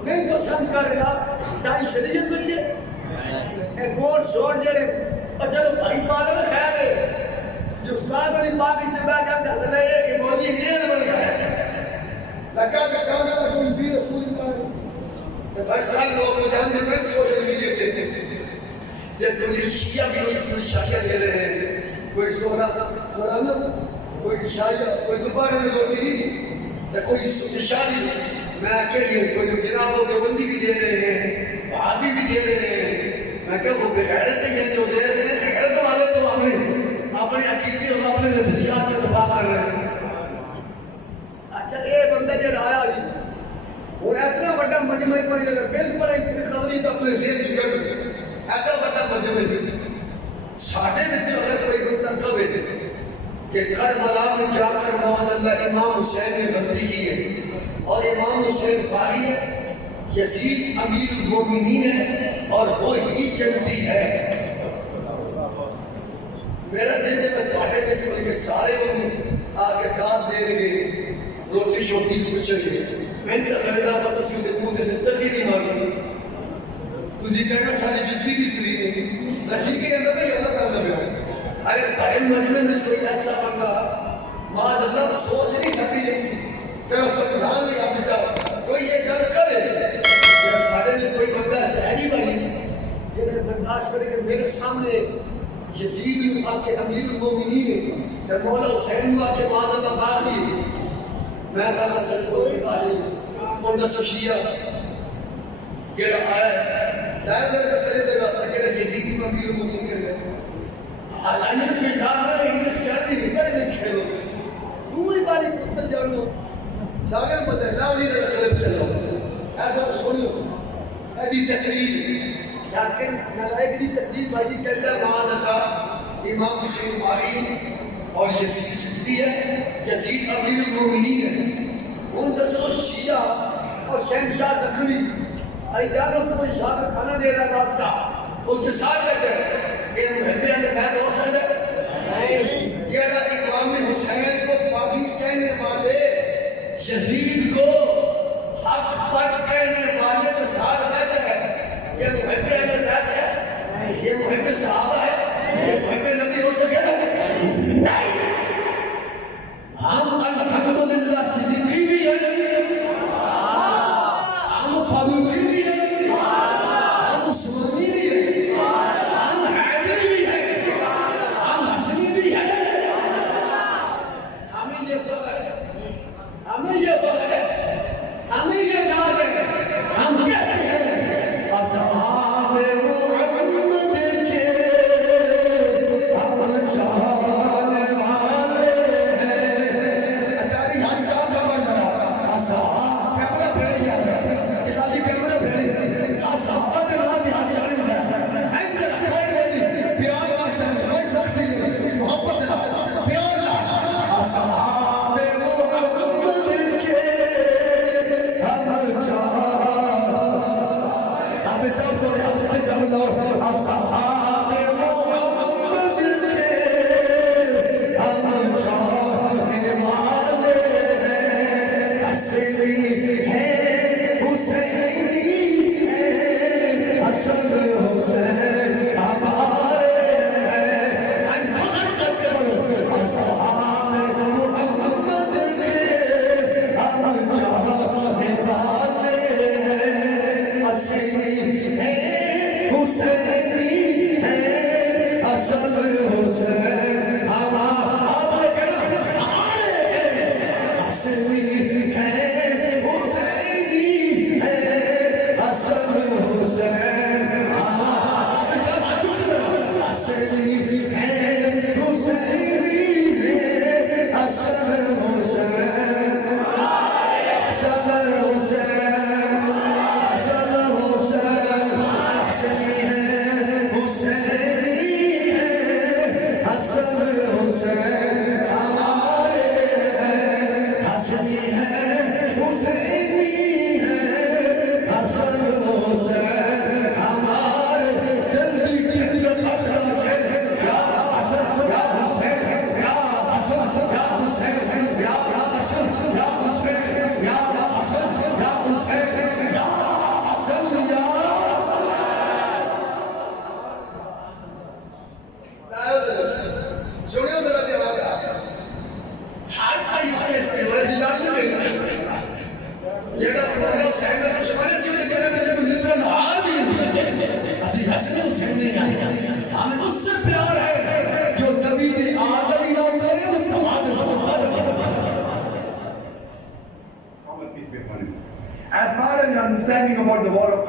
نہیں پسند کر رہا تاری شریعت بچے ایک بورڈ شوڑ جڑے اور چلو بھائی پالا میں خیال ہے جو استاد علی پاک اتباع جانتا ہے اللہ یہ کہ مولی انگریز بن گیا ہے لگا کہ کہاں گا کوئی بھی رسول اللہ ہر سال لوگ جانتے ہیں سوشل میڈیا دیتے ہیں یہ کوئی شیعہ بھی کوئی سن شاعر دے رہے ہیں کوئی سورانا کوئی شاعر کوئی دوبارہ میں لوگ نہیں کوئی سن شادی میں کہہ کوئی جناب و دیوبندی بھی دے رہے ہیں وہابی بھی دے رہے ہیں میں کہ وہ بغیرت ہیں جو دے رہے ہیں غیرت والے تو اپنے عقیدے اور اپنے نظریات کا دفاع کر رہے ہیں اچھا یہ بندہ جو آیا جی اور اتنا بڑا مجمع پر بالکل ایک خبری تو اپنے ذہن چکا اتنا بڑا مجمع تھی ساڑھے بچے اگر کوئی بندہ کبھی کہ کربلا میں جا کر معاذ اللہ امام حسین نے غلطی کی ہے اور امام حسین باری ہے یزید امیر المومنین ہے اور وہ ہی جنتی ہے میرا دل ہے میں تھوڑے میں جو کہ سارے لوگ آگے کار دے گے روٹی شوٹی پوچھے گے میں نے لگتا پتہ سی اسے منہ دے ترکی نہیں مارنی تجھے کہنا ساری جتنی بھی تری نہیں میں کے اندر میں یہ کرنا پڑا اگر بھائی مجمع میں کوئی ایسا بندہ معاذ اللہ سوچ نہیں سکتی جیسی تیرا سمجھان لیا اپنے صاحب کوئی یہ گل کرے یا سارے میں کوئی بندہ شہری بڑی جنہیں برداشت کرے کہ میرے سامنے یزید آ کے امیر المومنین ہے مولا حسین آ کے معاذ اللہ باقی میں کہا سچ کو بتائی کون دس شیعہ جڑا آیا ہے دائر دائر کرے لگا جڑا یزید امیر المومنین ہے حالانہ سے جان رہے انگلش کہتے نہیں پڑھے لکھے لوگ تو ہی باری پتر جانو جاگے پتہ لاؤ نہیں رہا قلب چلاؤ ایسا سنو ایدی تقریر ساکن نلائک دی تقریر بائی کہتا معاذ اللہ امام حسین باری اور یزید جدی ہے یزید امیر المومنین ہے ان دسو شیعہ اور شہنشاہ دکھنی آئی جانو سے کوئی شاہ کا کھانا دے رہا رات کا اس کے ساتھ کہتے ہیں یہ محبی علی بیت ہو سکتا ہے جیڑا امام حسین کو پاکی کہنے والے یزید کو حق پر کہنے والے کے ساتھ بیٹھا ہے یہ محبی علی بیت ہے یہ محبی صحابہ ہے یہ محبی نبی ہو سکتا ہے نہیں ہم الحمدللہ صدیقی بھی ہیں ہم فاروقی بھی ہیں ہم عثمانی بھی ہیں ہم حیدری بھی ہیں ہم حسنی بھی ہیں ہمیں یہ فخر ہے ہمیں یہ فخر ہے ہمیں یہ ناز ہے ہم کہتے ہیں اصحاب محمد کے ہم چاہنے والے ہیں اتاری ہم چاہنے والے ہیں اصحاب کیمرہ پھیل گیا ہے اتاری کیمرہ پھیل گیا ہے اصحاب دے رات یہاں چڑھ جائے اینکر خیر لیدی پیار کا شمس کوئی سختی نہیں محبت نہ پیار نہ اصحاب محمد کے ہم چاہنے اب سب سوڑے اب سے جب لو اصحاب محمد کے ہم چاہنے والے ہیں حسینی ہے حسینی ہے حسن حسین ہمارے ہیں ہم فخر کرتے بڑھو اصحاب محمد کے ہم چاہنے والے ہیں حسینی ہے حسینی ہے حسن حسین ہمارے ہیں حسینی ہے حسینی ہے حسن حسین ہمارے حسینی ہے حسینی ہے حسن حسین حسن حسین حسن حسین حسینی ہے حسینی ہے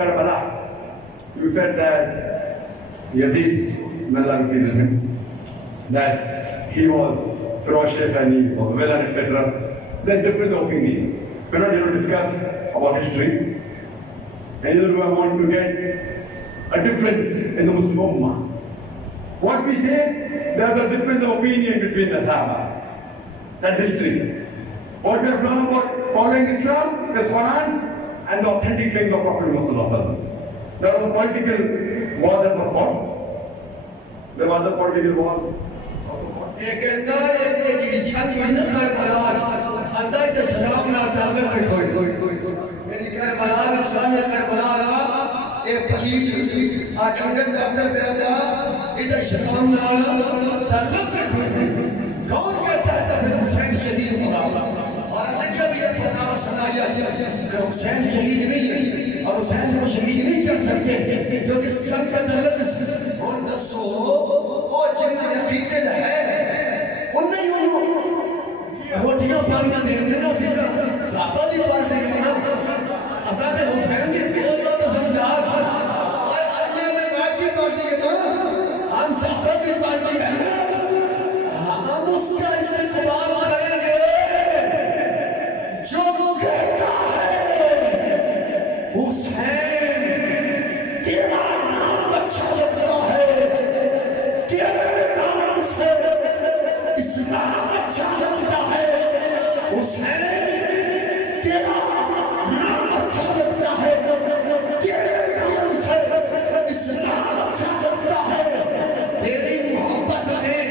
Karbala, you said that Yazid, may Allah be with him, that he was ferocious and he was villain, etc. There's different opinions. We're not here to discuss about history. Neither do I want to get a difference in the Muslim Ummah. What we say, there's a difference of opinion between the Sahaba. That's history. What we have learned about following Islam, the Quran, and the authentic saying of Prophet Muhammad. There was a political war that was fought. There was a political war. حسین شہید نہیں ہے اور حسین کو شہید نہیں کر سکتے جو اس قلب کا تعلق اور دسو وہ جنہ عقیدے ہے ان نہیں روٹیاں پانیاں دے دینا صحابہ دی پار دے دینا حضرت حسین کی اللہ کا سمجھار اور اللہ نے بات کی پارٹی ہے نا ہم صحابہ کی پارٹی ہے ہم اس کا استقبال کریں گے جو کہتا حسین تیرا نام اچھا لگتا ہے تیرے نام سے اسلام اچھا لگتا ہے حسین تیرا نام اچھا لگتا ہے تیرے نام سے اسلام اچھا لگتا ہے تیری محبت میں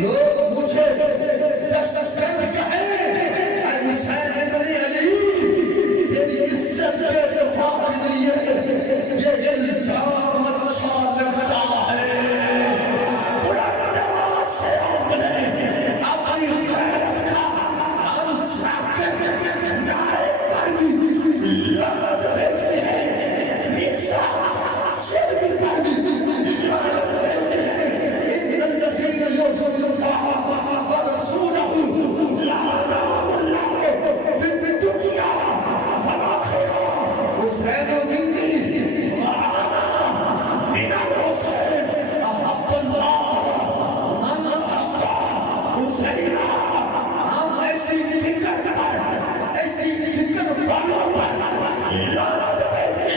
لوگ مجھے دستگیر کہیں اے حسین ابن علی تیری عزت کے دفاع کے لیے یہ الزام اچھا لگتا ہے بلند آواز سے اپنے اپنی غیرت کا ہم ساتھ نعرے پر بھی لعنت بھیجتے ہیں مرزا شیخ پر بھی لعنت بھیجتے ہیں ان الذین یعصون اللہ ورسولہ لعنهم اللہ فی الدنیا والآخرہ حسین منی وعنا من الحسین احب اللہ من احب حسین ہم ایسی فکر والوں پر لعنت بھیجتے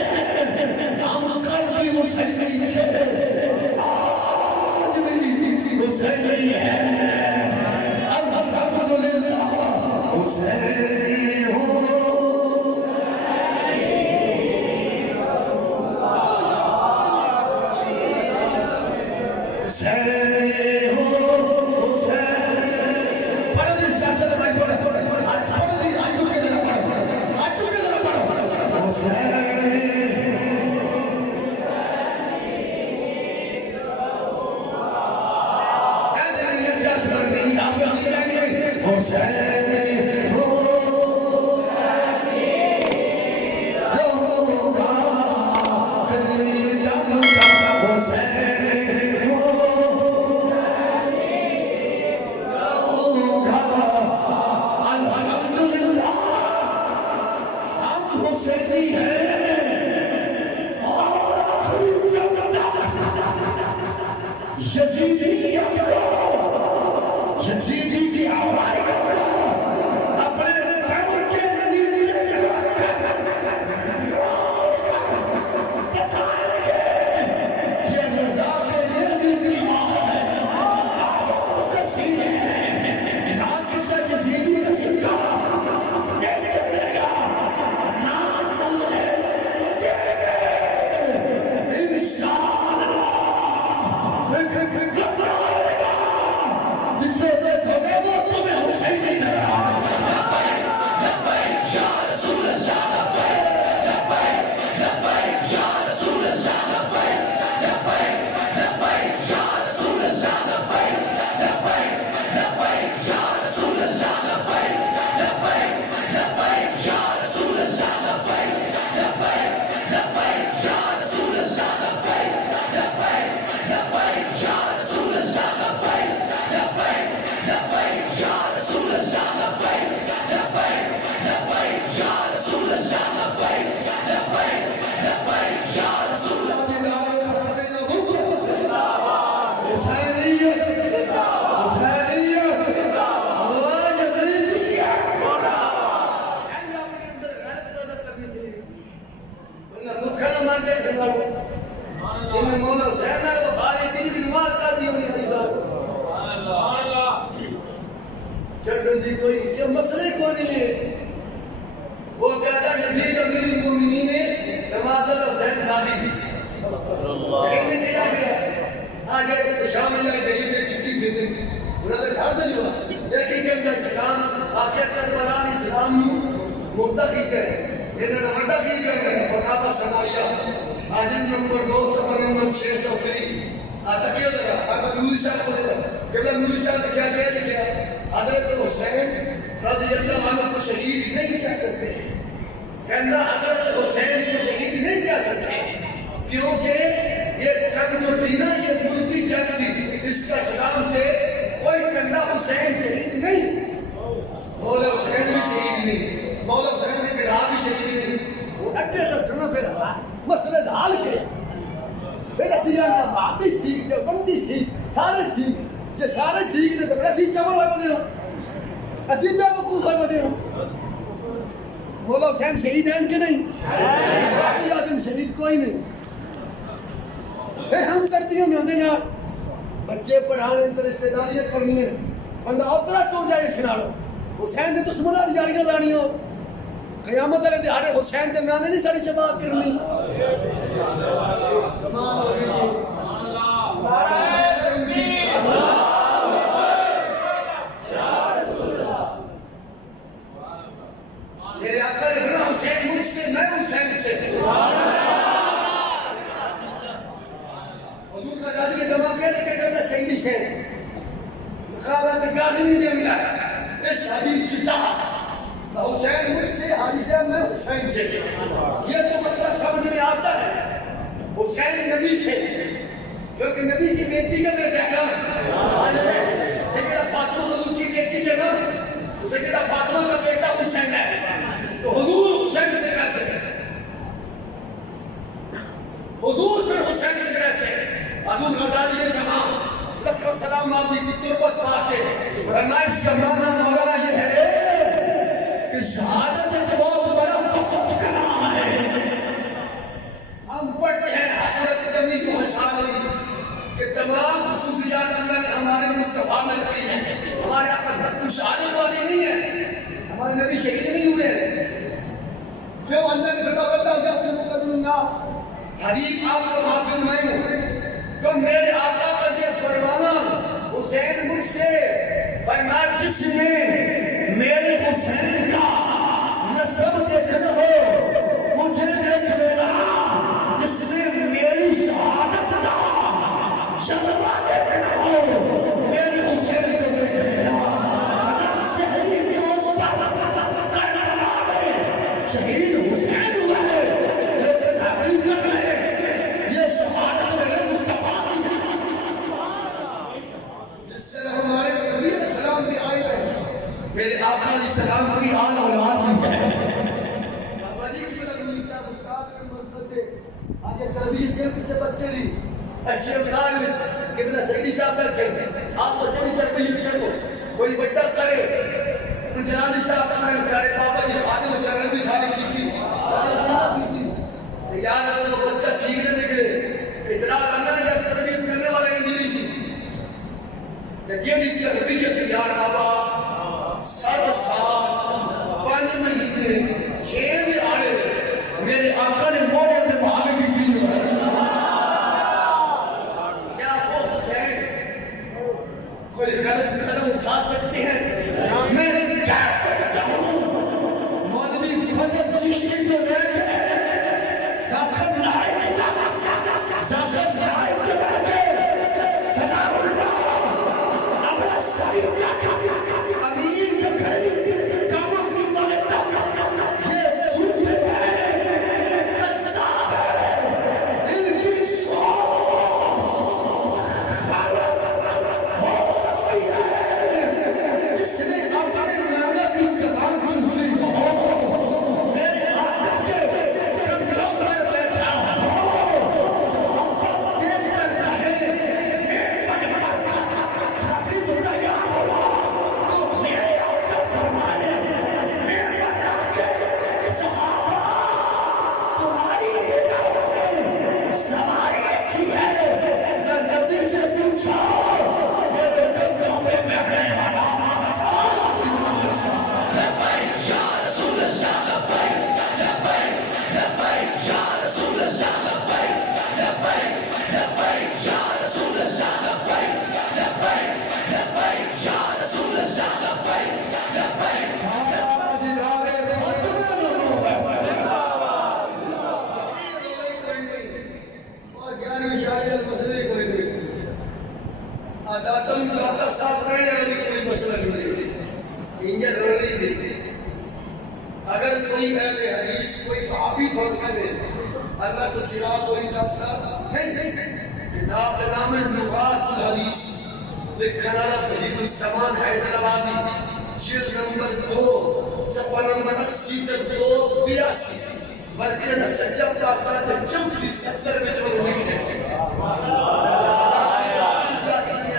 ہیں ہم کل بھی حسینی تھے آج بھی حسینی ہیں الحمدللہ حسینی ہوں انہیں مولا حسین نے وفاداری کی بیمار کر دی انہیں عزیزان چڑھنے دی کوئی یہ مسئلے کو نہیں ہے وہ کہتا یزید امیر المومنین ہے جماعت حسین نادی لیکن نے کیا کیا آج ایک شامل ہے زہید نے چٹی بھیجی انہوں نے گھر دے جوا دیکھی کہ اندر اسلام آخر کربلان اسلام مردہ کی کرے ادھر مردہ کی کرے فتاوہ سمالیہ آجن نمبر 2 صفحہ نمبر 603 آتا کیا ذرا اگر نوری صاحب کو دیتا قبلہ نوری صاحب نے کیا کہہ لکھا حضرت حسین رضی اللہ عنہ کو شہید نہیں کہہ سکتے کہنا حضرت حسین کو شہید نہیں کہہ سکتے کیونکہ یہ جنگ جو تھی نا یہ ملکی جنگ تھی اس کا اسلام سے کوئی کہنا حسین شہید نہیں مولا حسین بھی شہید نہیں مولا حسین بھی میرا بھی شہید نہیں وہ اٹھے دسنا پھر مسئلہ حال کے پھر اسی جانا بابی ٹھیک جو بندی ٹھیک سارے ٹھیک یہ سارے ٹھیک نے تو اسی چمل ہے بدے اسی بے وقوف ہے بدے مولا حسین شہید ہیں کہ نہیں باقی آدم شہید کوئی نہیں ہم کرتیوں میں ہوندے نا بچے پڑھانے اندر رشتہ داریاں کرنی ہیں بندہ اترا ٹوٹ جائے سنارو حسین دے دشمناں دی جاریاں لانی ہو قیامت والے دہاڑے حسین دے نانے نہیں ساری شفاعت کرنی کمال ہو گئی میرے آقا نے فرمایا حسین مجھ سے میں حسین سے حضور کا ذاتی کے زمان کہنے کہ کرنا شہیدی سے مخالات گاڑی نہیں دے ملا اس حدیث کی تحا حسین مجھ سے حدیث ہے میں حسین سے یہ تو مسئلہ سمجھ میں آتا ہے حسین نبی سے کیونکہ نبی کی بیٹی کا بیٹا ہے حدیث ہے سیدہ فاطمہ حضور کی بیٹی کے نام سیدہ فاطمہ کا بیٹا حسین ہے تو حضور حسین سے کیسے حضور پھر حسین سے کیسے حضور غزالی کے زمان لکھا سلام آبی کی تربت پاتے ورنہ اس کا معنی مولانا یہ ہے کہ شہادت ایک بہت بڑا فصف کا نام ہے ہم پڑھتے ہیں حسرت جمی کو حسان ہوئی کہ تمام خصوصیات اللہ نے ہمارے مصطفیٰ میں رکھی ہیں ہمارے آقا تو شہادت والی نہیں ہے ہمارے نبی شہید نہیں ہوئے کیوں اللہ نے فرمایا اللہ جب سے مقدم الناس حبیب آپ کو محفوظ میں ہوں تو میرے آقا کا یہ فرمانا حسین مجھ سے فرمایا جس نے میرے حسین کا نسب دیکھنا ہو مجھے دیکھ لینا جس نے میری شہادت کا شرما دیکھنا ہو میرے حسین کو دیکھ لینا شہید حسین ہوا ہے لیکن حقیقت میں یہ شہادت میرے مصطفیٰ کی جس طرح ہمارے نبی علیہ السلام بھی آئے ہیں میرے آقا علیہ السلام کی آن اولاد بھی ہے بابا جی کی بلا نوری صاحب استاد کے مرتد تھے آج یہ تربیت کے کسے بچے دی اچھے اولاد کہ بلا سیدی صاحب در چلتے آپ بچے دی تربیت کرو کوئی بڑا کرے جناب صاحب ہمارے سارے بابا جی خادم حسین بھی ساری کی یاد اگر وہ بچہ ٹھیک نہ نکلے اطلاع کرنا یا تربیت کرنے والا انجینئر سی یہ بھی تربیت یار بابا 7 سال 5 مہینے 6 میں آڑے میرے آقا نے موڑے سے بھاگ کی تھی کیا وہ حسین کوئی غلط قدم اٹھا سکتے ہیں میں کہہ سکتا ہوں مولوی فضل چشتی کو لے کے زاکر نائب کے بیٹے سلام اللہ ابلا سعید امیر کے گھر کاموں کی مالکہ یہ جھوٹے ہیں قصاب ہے ان کی سوچ غلط ہو سکتی ہے جس نے اپنے نامہ کی زبان چوسی ہو میرے آقا کے کندھوں پر بیٹھا ہو اگر مسئلے کوئی نہیں داتا صاف کرنے والی کوئی مسئلہ نہیں انجر روڑی تھی اگر کوئی اہل حدیث کوئی کافی فرق ہے اللہ تو سرا کوئی کرتا نہیں کتاب کا نام ہے لغات الحدیث لکھنا فرید السمان حیدرآبادی جلد نمبر 2 صفحہ نمبر 80 سے 282 بلکہ سجدہ کا ساتھ 34 70 میں جو لکھے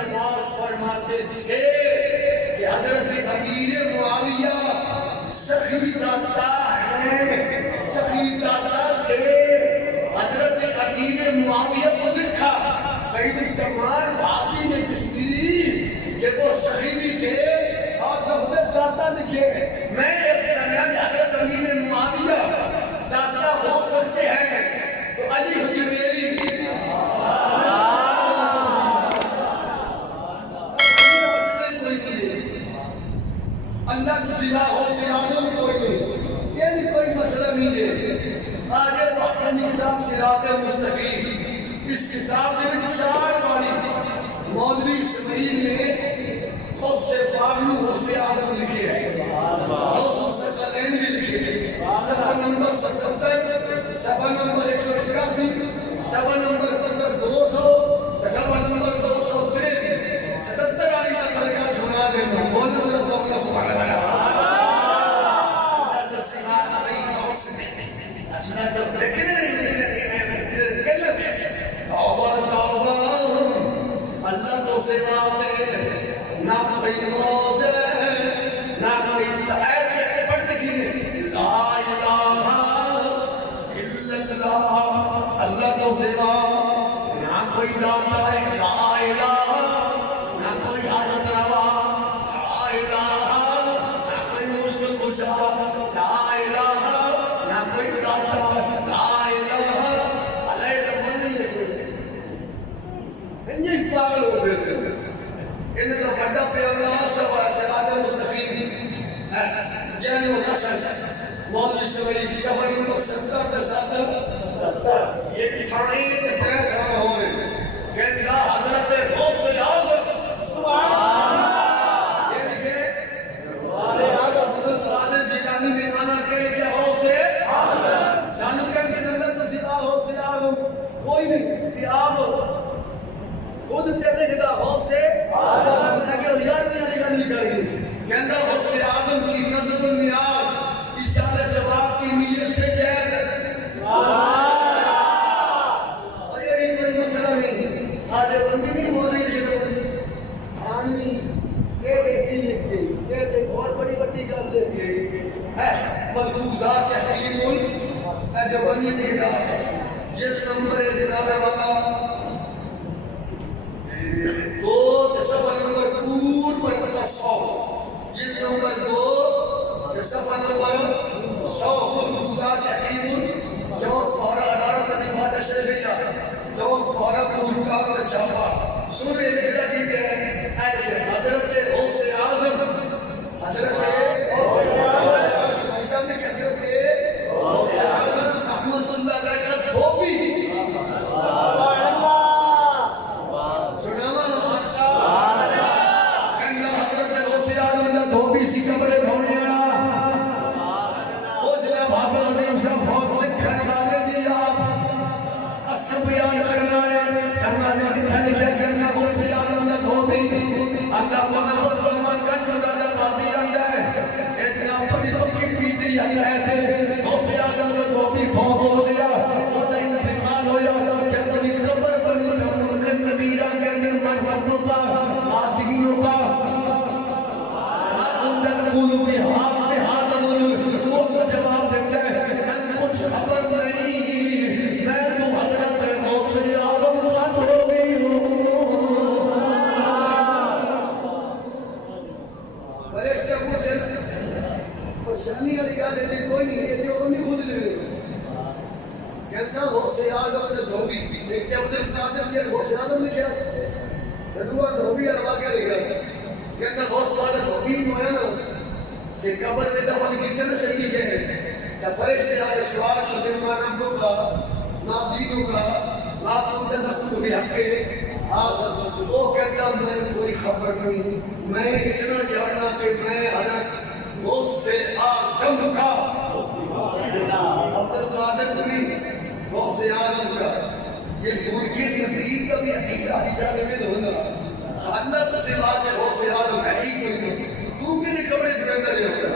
نماز فرماتے تھے کہ حضرت امیر معاویہ سخی داتا ہے سخی داتا تھے حضرت امیر معاویہ کو دیکھا قید الزمان بھابی نے کشمیری کہ وہ سخی بھی تھے اور حضرت داتا لکھے میں ایک سنگان حضرت امیر معاویہ داتا ہو سکتے ہیں تو علی حجویری اللہ کی سوا ہو سراتوں کوئی نہیں یہ بھی کوئی مسئلہ نہیں ہے آگے وہ کتاب صراط مستقیم اس کتاب میں 4 باری مولوی اسماعیل نے خود سے باغلو ہو سے آپ لکھے ہیں اور سے سلین بھی لکھے ہیں صفحہ نمبر 77 صفحہ نمبر 181 صفحہ نمبر 200 صفحہ نمبر 273 77 آئی کا درجہ سنا دیں گے بولو رضا اللہ سبحانہ اللہ تسیحات نہیں ہو سکتے اللہ تو لیکن توبہ توبہ اللہ تو سوا ہے نہ کوئی روزے نہ کوئی تعید پڑھ دیکھیے لا الہ الا اللہ اللہ تو سوا نہ کوئی داتا ہے لا الہ نہ کوئی حاجت روا لا الہ نہ کوئی مشکل کشا لا الہ نہ کوئی داتا لا الہ علیہ رحمانی انجی پاگل ہو گئے تھے انہیں تو بڑا پیغمبر صراط مستقیم جان و نسل مولوی سوئی کی صفحہ نمبر 70 کے ساتھ ایک ٹھانی طرح کھڑا ہو رہے کہنا حضرت غوث اعظم سبحان اللہ یہ لکھے غوث عبد القادر جیلانی نے مانا کہ غوث اعظم شانو کہتے ہیں اللہ تو سوا غوث اعظم کوئی نہیں کہ آپ خود پہلے کہتا غوث اعظم اگر یاد نہیں کری کہتا غوث اعظم کی نظر النیاز اشارے ثواب کی نیت سے جائز سبحان اللہ اور یہ بھی کوئی مسئلہ نہیں آج بندی نہیں بول رہی ہے آنی ایک چیز لکھ گئی ایک بہت بڑی بڑی گل لکھ گئی ملفوظات تحقیق جو بنی نے کہا جس نمبر جناب والا دو صفحہ نمبر پور پر 100 جلد نمبر 2 صفحہ نمبر 100 ملفوظات تحقیق جو فورا عدالت نفاذ شرعیہ جو فورا ملکات کا چھاپا سورہ لکھا کی کہ حضرت غوث اعظم حضرت غوث اعظم ایسا نے کہ حضرت غوث اعظم رحمت اللہ علیہ کا دھوبی قبر میں دفن کی جنت صحیح ہے یا فرشتے آئے سوال کو دن میں نبوں کا نہ دینوں کا نہ تم بھی حق ہے وہ کہتا میں کوئی خبر نہیں، میں اتنا جاننا کہ میں حضرت غوث سے اعظم کا عبد القادر بھی غوث سے اعظم کا یہ ملکی نبی کا بھی عقیدہ عائشہ میں ہونا اللہ تو سوا ہے غوث سے اعظم ہے ہی کوئی نہیں، تو کنے کپڑے پہنتا لے ہوتا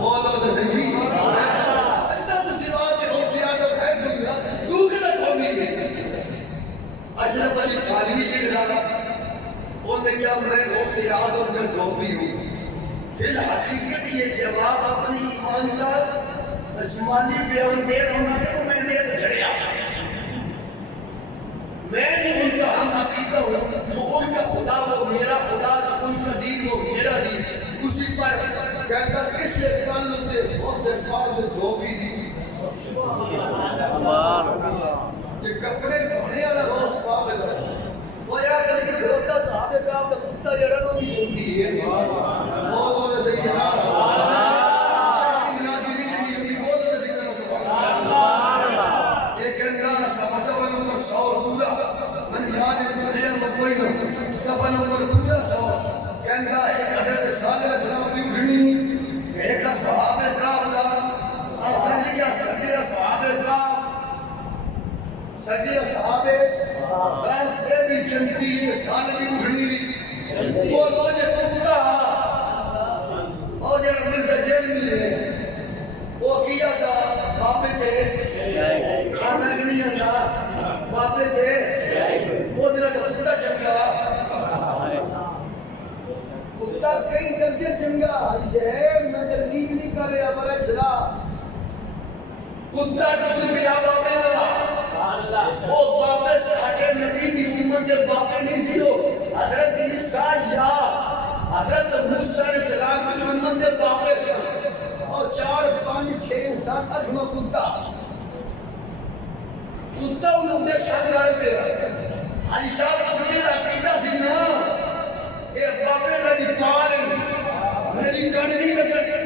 مولا تو صحیح اللہ تو سوا ہے غوث سے اعظم ہے کوئی نہیں، تو کنے قومی ہے اشرف علی تھانوی کی ادارہ وہ نے کیا میں غوث اعظم کا دھوبی ہوں، فی الحقیقت یہ جواب اپنی ایمان کا جسمانی بیان دے رہا ہے وہ میں نے چھڑیا میں نے ان کا ہم عقیدہ ہوں، جو ان کا خدا وہ میرا خدا، جو ان کا دین وہ میرا دین، اسی پر کہتا کس تعلق سے غوث پاک دھوبی دی یہ کپڑے دھونے والا غوث پاک ہے وہ یاد ہے کہ ہوتا صحابہ کا کتا جڑا نو بھی ہوتی ہے بہت صحیح ہے صفحہ نمبر 100 کہنگا ایک حضرت صالح علیہ السلام کی اٹھنی ایک صحابہ قابلہ آسان لکھا سجیہ صحابہ قابل اے بھی چلتی ہے صالح کی اٹھنی بھی وہ مجھے کتا اور جب من سے جیل ملے وہ کیا تھا باپے تھے کھانا نہیں تھا باپے تھے وہ دنہ کا کتا چنگا کتا کئی درجے چنگا اسے میں ترکیب نہیں کر رہا بڑا اسلام کتا ٹول پہ آبا میرا وہ باپے ساڑھے نبی کی امت کے باپے نہیں سی ہو حضرت عیسیٰ یا حضرت موسیٰ علیہ السلام کی امت کے باپے سے اور 4 5 6 7 8 9 کتا انہوں نے شاید رائے پہ عائشہ تمہیں عقیدہ سی نا اے باپے میری پار میری کڑنی لگا جے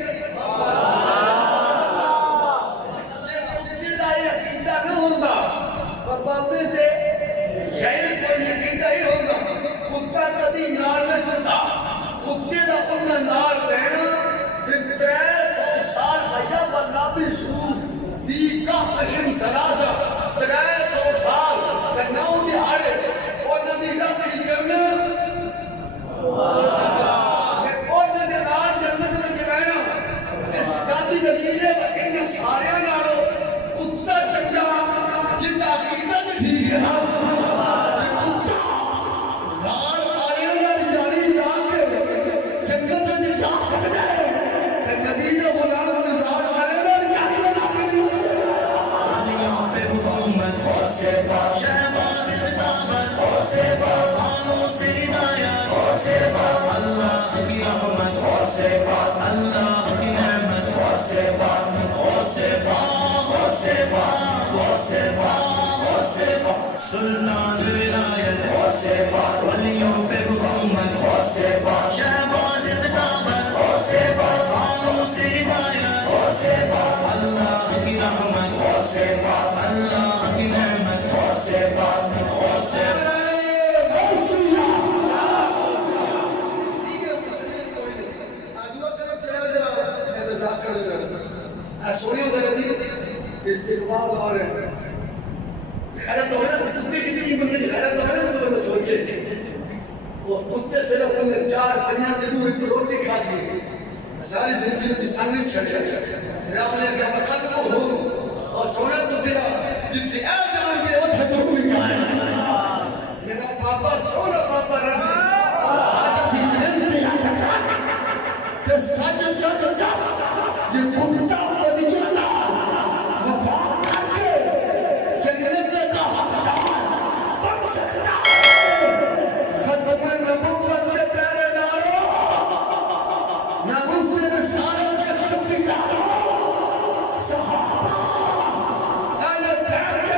کتے دا یہ عقیدہ نہ ہوگا اور باپے تے جائل کوئی عقیدہ ہی ہوگا کتا کدی نار میں چھوٹا کتے دا انہا نار رہنا پھر 300 سال بھیا بلا بھی سو دی کافرین سلاسہ 300 سال تناؤ دیہاڑے اور نبی رکھی کرنا اور نبی نار جنت میں جبینا اس قادی دلیلے و ان سارے نارو کتا چنگا جتا عقیدت ٹھیک ہے کتا زار آریوں نے جاری لاکھ جنت میں جا سکتا ہے کہ نبی جو غلام نظار آریوں نے جاری لاکھ نہیں ہو سکتا شہباز اقدامت فانوں سے ہدایت اللہ کی رحمت اللہ کی نعمت سلطان ولایت ولیوں پہ حکومت شہباز اقدامت فانوں سے ہدایت اللہ کی رحمت اللہ کی نعمت سوریوں کا لگی استقبال اور خیرت تو ہے نا کتے کتنی بندے کی خیرت تو ہے نا تو سوچے وہ کتے سے لوگ نے 4 پنیاں دنوں ایک روٹی کھا دی ساری زندگی میں سانگیں چھڑ تیرا اپنے کیا مقل کو ہو اور سونا تو تیرا جتنے اے جان کے اتھے تو کوئی جائے میرا پاپا سونا پاپا رضی آتا سی دل تیرا چکا کہ سچ سچ دس یہ کتا پنیاں لال وفاق کر کے جنت کا حقدار بن سکتا ہے ختم نبوت کے پیرے داروں نبوت سے رسالت کے چکی داروں صحابہ اہل بیت کے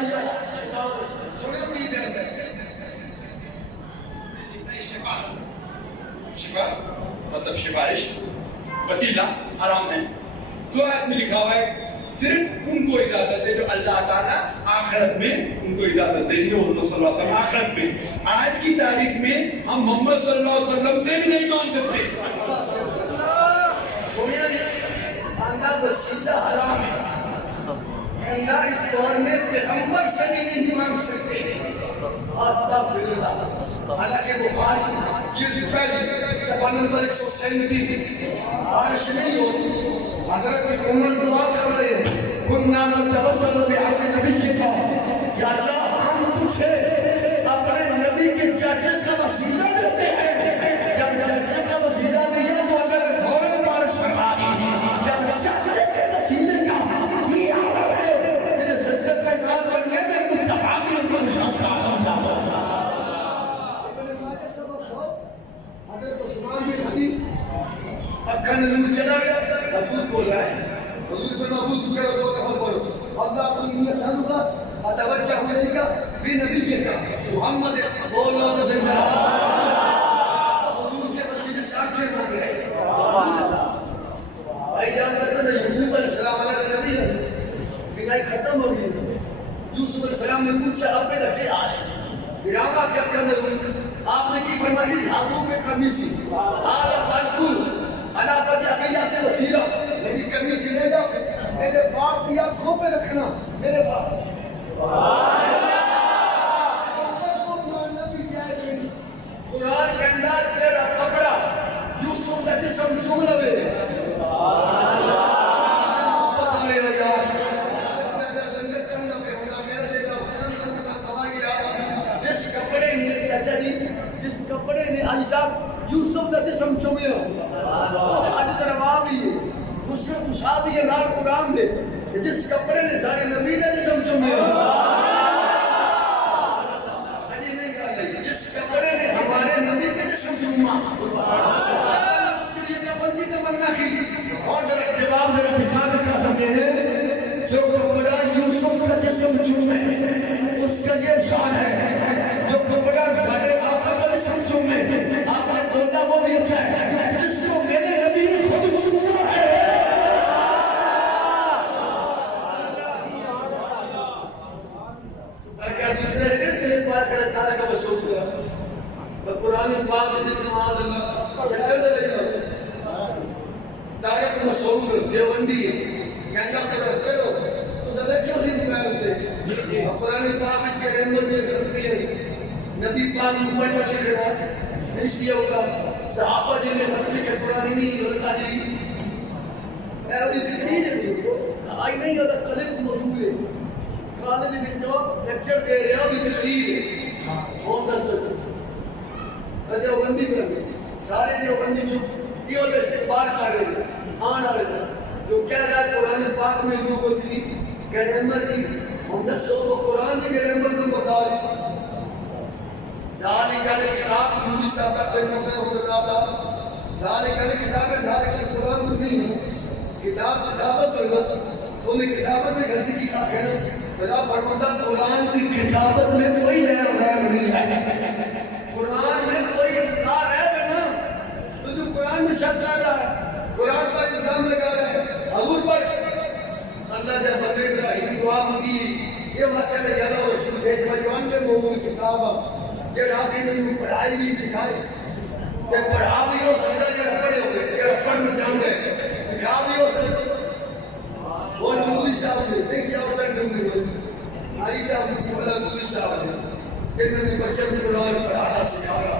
شفائیہ سنو کی بیان ہے شفا مطلب شفائش وسیلہ حرام ہے. دو آیت میں لکھا ہوا ہے صرف ان کو اجازت ہے جو اللہ تعالیٰ آخرت میں ان کو اجازت دیں گے. حضور صلی اللہ علیہ وسلم آخرت میں. آج کی تاریخ میں ہم محمد صلی اللہ علیہ وسلم سے بھی نہیں مان سکتے. سنیا اندر وسیلہ حرام ہے. اندر اس دور میں پیغمبر سے بھی نہیں مان سکتے. استغفر اللہ. حالانکہ بخاری جلد پہلی صفحہ نمبر 137 عرش نہیں ہو حضرت عمر دعا کر رہے ہیں کننا نتوسل بحق نبی کا یا اللہ ہم تجھے اپنے نبی کے چاچے کا وسیلہ دیتے ہیں. جب چاچے کا وسیلہ دیا تو اگر فوراً بارش فرما جب چاچے کے وسیلے کا یہ عمل ہے میرے سجد کا کام بنیے میں مصطفیٰ کی ان کو نشان حضرت عثمان بن حدیث اکھا نور چلا گیا. حضور بول رہا ہے حضور پر محبوظ کرو دو دفعہ بولو اللہ انی اسالک اتوجہ الیک بنبی کا محمد بول لو تو صحیح حضور کے وسیلے سے آنکھیں کھول رہے بھائی جان کہتے ہیں یعقوب علیہ السلام علیہ نبی بنائی ختم ہو گئی. یوسف علیہ السلام نے پوچھا اب میرا کیا حال ہے بیراما کیا کرنے ہوئی آپ نے کی فرمائی ہاتھوں میں قمیص اعلی فالکول انا پجا اقیات وسیلہ میری قمیص لے جا میرے باپ کی آنکھوں پہ رکھنا میرے باپ قرآن کے اندر تیرا کپڑا یوسف کا جسم چوم لے بتانے لگا جس کپڑے نے چاچا جی جس کپڑے نے علی صاحب یوسف کا جسم چومے آج طرف آ بھی مشکل کشا بھی ہے نار قرآن دے جس کپڑے نے سارے نبی کا جسم چومے جس کپڑے نے ہمارے نبی کے جسم چوما اس کے لیے کفن کی تمنا کی اور ذرا جواب ذرا دکھا دکھا سکتے جو کپڑا یوسف کا جسم چومے اس کا یہ شان ہے جو کپڑا سارے آقا کا جسم چومے آپ نے بولا وہ بھی اچھا ہے جس کو میرے نبی نے خود چوما ہے. کیا دوسرے کلپ پار کرے تارا کا بسوس ہوا قرآن پاک میں جتنا معاذ اللہ کیا کرنے لگا تارک مسعود دیوبندی کہنا کرو تو زیادہ کیوں سی دماغ ہوتے قرآن پاک میں کے رحمت میں کرتی ہے نبی پاک اوپر کا لکھ رہا نہیں سی ہوگا صحابہ جن نے مطلب کہ قرآن نہیں اللہ جی میں ابھی تقریر ہے آئی نہیں ہوتا قلب موجود ہے کالج میں جو لیکچر دے رہا ابھی تقریر ہے کون کر سکتے دیوبندی پر سارے دیوبندی جو یہ ہوتا استقبال کر رہے ہیں آن آ رہے جو کہہ رہا ہے قرآن پاک میں لوگوں تھی گرامر کی ہم دسو وہ قرآن کی گرامر تم بتا دی ذالک الکتاب نوری صاحب کا کوئی نام ہے رضا صاحب ذالک الکتاب ہے ذالک قرآن تو نہیں ہے کتاب کتابت تو انہیں کتابت میں غلطی کی کہا ہے خدا فرماتا قرآن کی کتابت میں کوئی ریب نہیں ہے قرآن میں کوئی ریب ہے نا تو قرآن میں شک کر رہا ہے قرآن پر الزام لگا رہا ہے حضور پر اللہ جب بندے ابراہیم دعا مانگی یہ بات ہے کہ اللہ رسول بھیج پریوان میں مومن کتاب جڑا بھی نہیں پڑھائی بھی سکھائی تے پڑھا بھی ہو سکتا جڑا پڑھے ہوئے جڑا پڑھنا جانتے سکھا بھی ہو سکتا وہ نوری صاحب نے دیکھ کیا ہوتا ہے نوری آئی صاحب نے بولا نوری صاحب نے کہ میں نے بچے سے قرآن پڑھانا سکھایا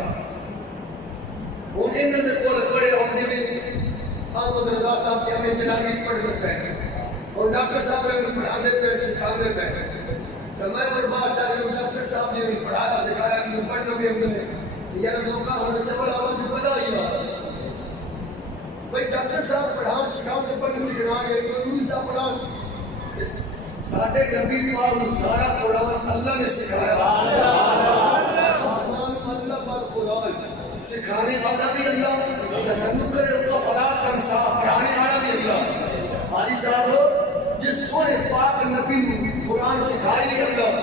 وہ ان نے کول پڑھے ہونے میں احمد رضا صاحب کے ہمیں جلاگی پڑھنے پہ اور ڈاکٹر صاحب نے پڑھانے پہ سکھانے پہ تو میں اور بات جا رہی ہوں ڈاکٹر صاحب نے پڑھانا سکھایا کہ پڑھنا بھی ہم نے یار دھوکہ ہونا چبل آواز میں پتا ہی بات بھائی ڈاکٹر صاحب پڑھانا سکھاؤ تو پڑھنا سکھنا گئے نوری صاحب پڑھانا ساڑھے نبی پاک سارا قرآن اللہ نے سکھایا اللہ بات قرآن سکھانے والا بھی اللہ تصور کرے اس کو فلاح کا انصاف پڑھانے والا بھی اللہ علی صاحب جس سونے پاک نبی قرآن سکھائی اللہ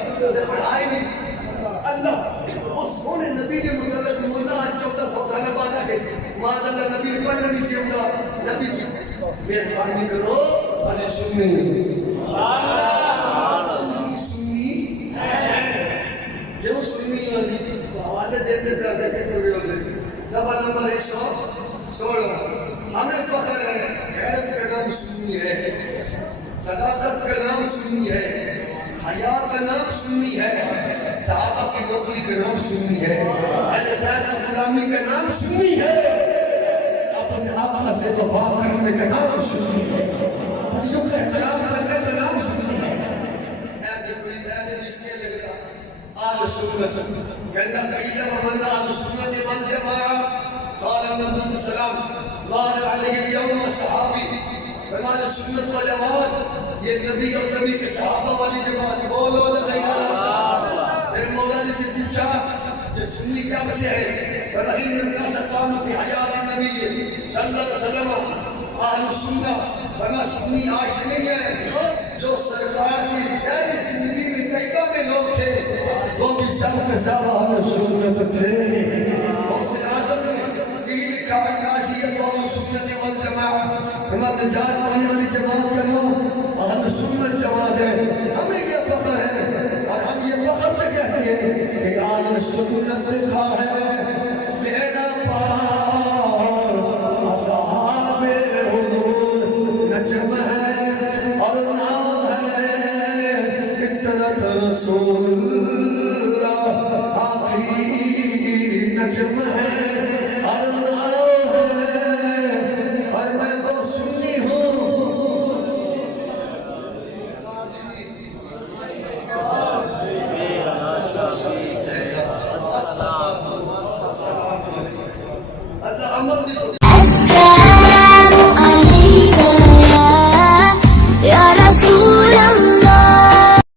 کے متعلق مولا 1400 سال بعد آگے ماذا اللہ نبی پڑھ نہیں سی ہوتا نبی مہربانی کرو اسے سنی سنی کیوں سنی ہوتی حوالے دیتے پیسے کے ٹوریوں سے زبان نمبر 116 ہمیں فخر ہے غیرت کا نام سنی ہے صداقت کا نام سنی ہے حیا کا نام سنی ہے صحابہ کی نوکری کا نام سنی ہے اہل بیت غلامی کا نام سنی ہے اپنے آقا سے وفا کرنے کا نام سنی ہے فریوں کا احترام کرنے کا نام سنی ہے اہل جس کے لئے آل سنت کہنا قیل ومن آل سنت والجماعہ قال النبی السلام قال علیہ اليوم صحابی فنال سنت والجماعت یہ نبی اور نبی کے صحابہ والی جماعت بولو لغیر اللہ پھر مولا نے سے پوچھا کہ سنی کیا بسے ہے فَلَئِنَّ النَّاسَ قَامُوا فِي حَيَاةِ النَّبِيِّ صلی اللہ علیہ وسلم اہل سنہ فما سنی آج نہیں ہے جو سرکار کی ظاہری زندگی میں طیبہ میں لوگ تھے وہ بھی سب کے سب اہل سنت تھے غوث اعظم نے دین کا ناجیت و سنت والجماعت ہمیں نجات پانے والی جماعت کا نام اہل سنت جماعت ہے ہمیں یہ فخر ہے اور ہم یہ فخر سے کہتے ہیں کہ اہل سنت لکھا ہے میرا پار اصحاب حضور نجم ہے اور نام ہے اطلت رسول اللہ آخری نجم ہے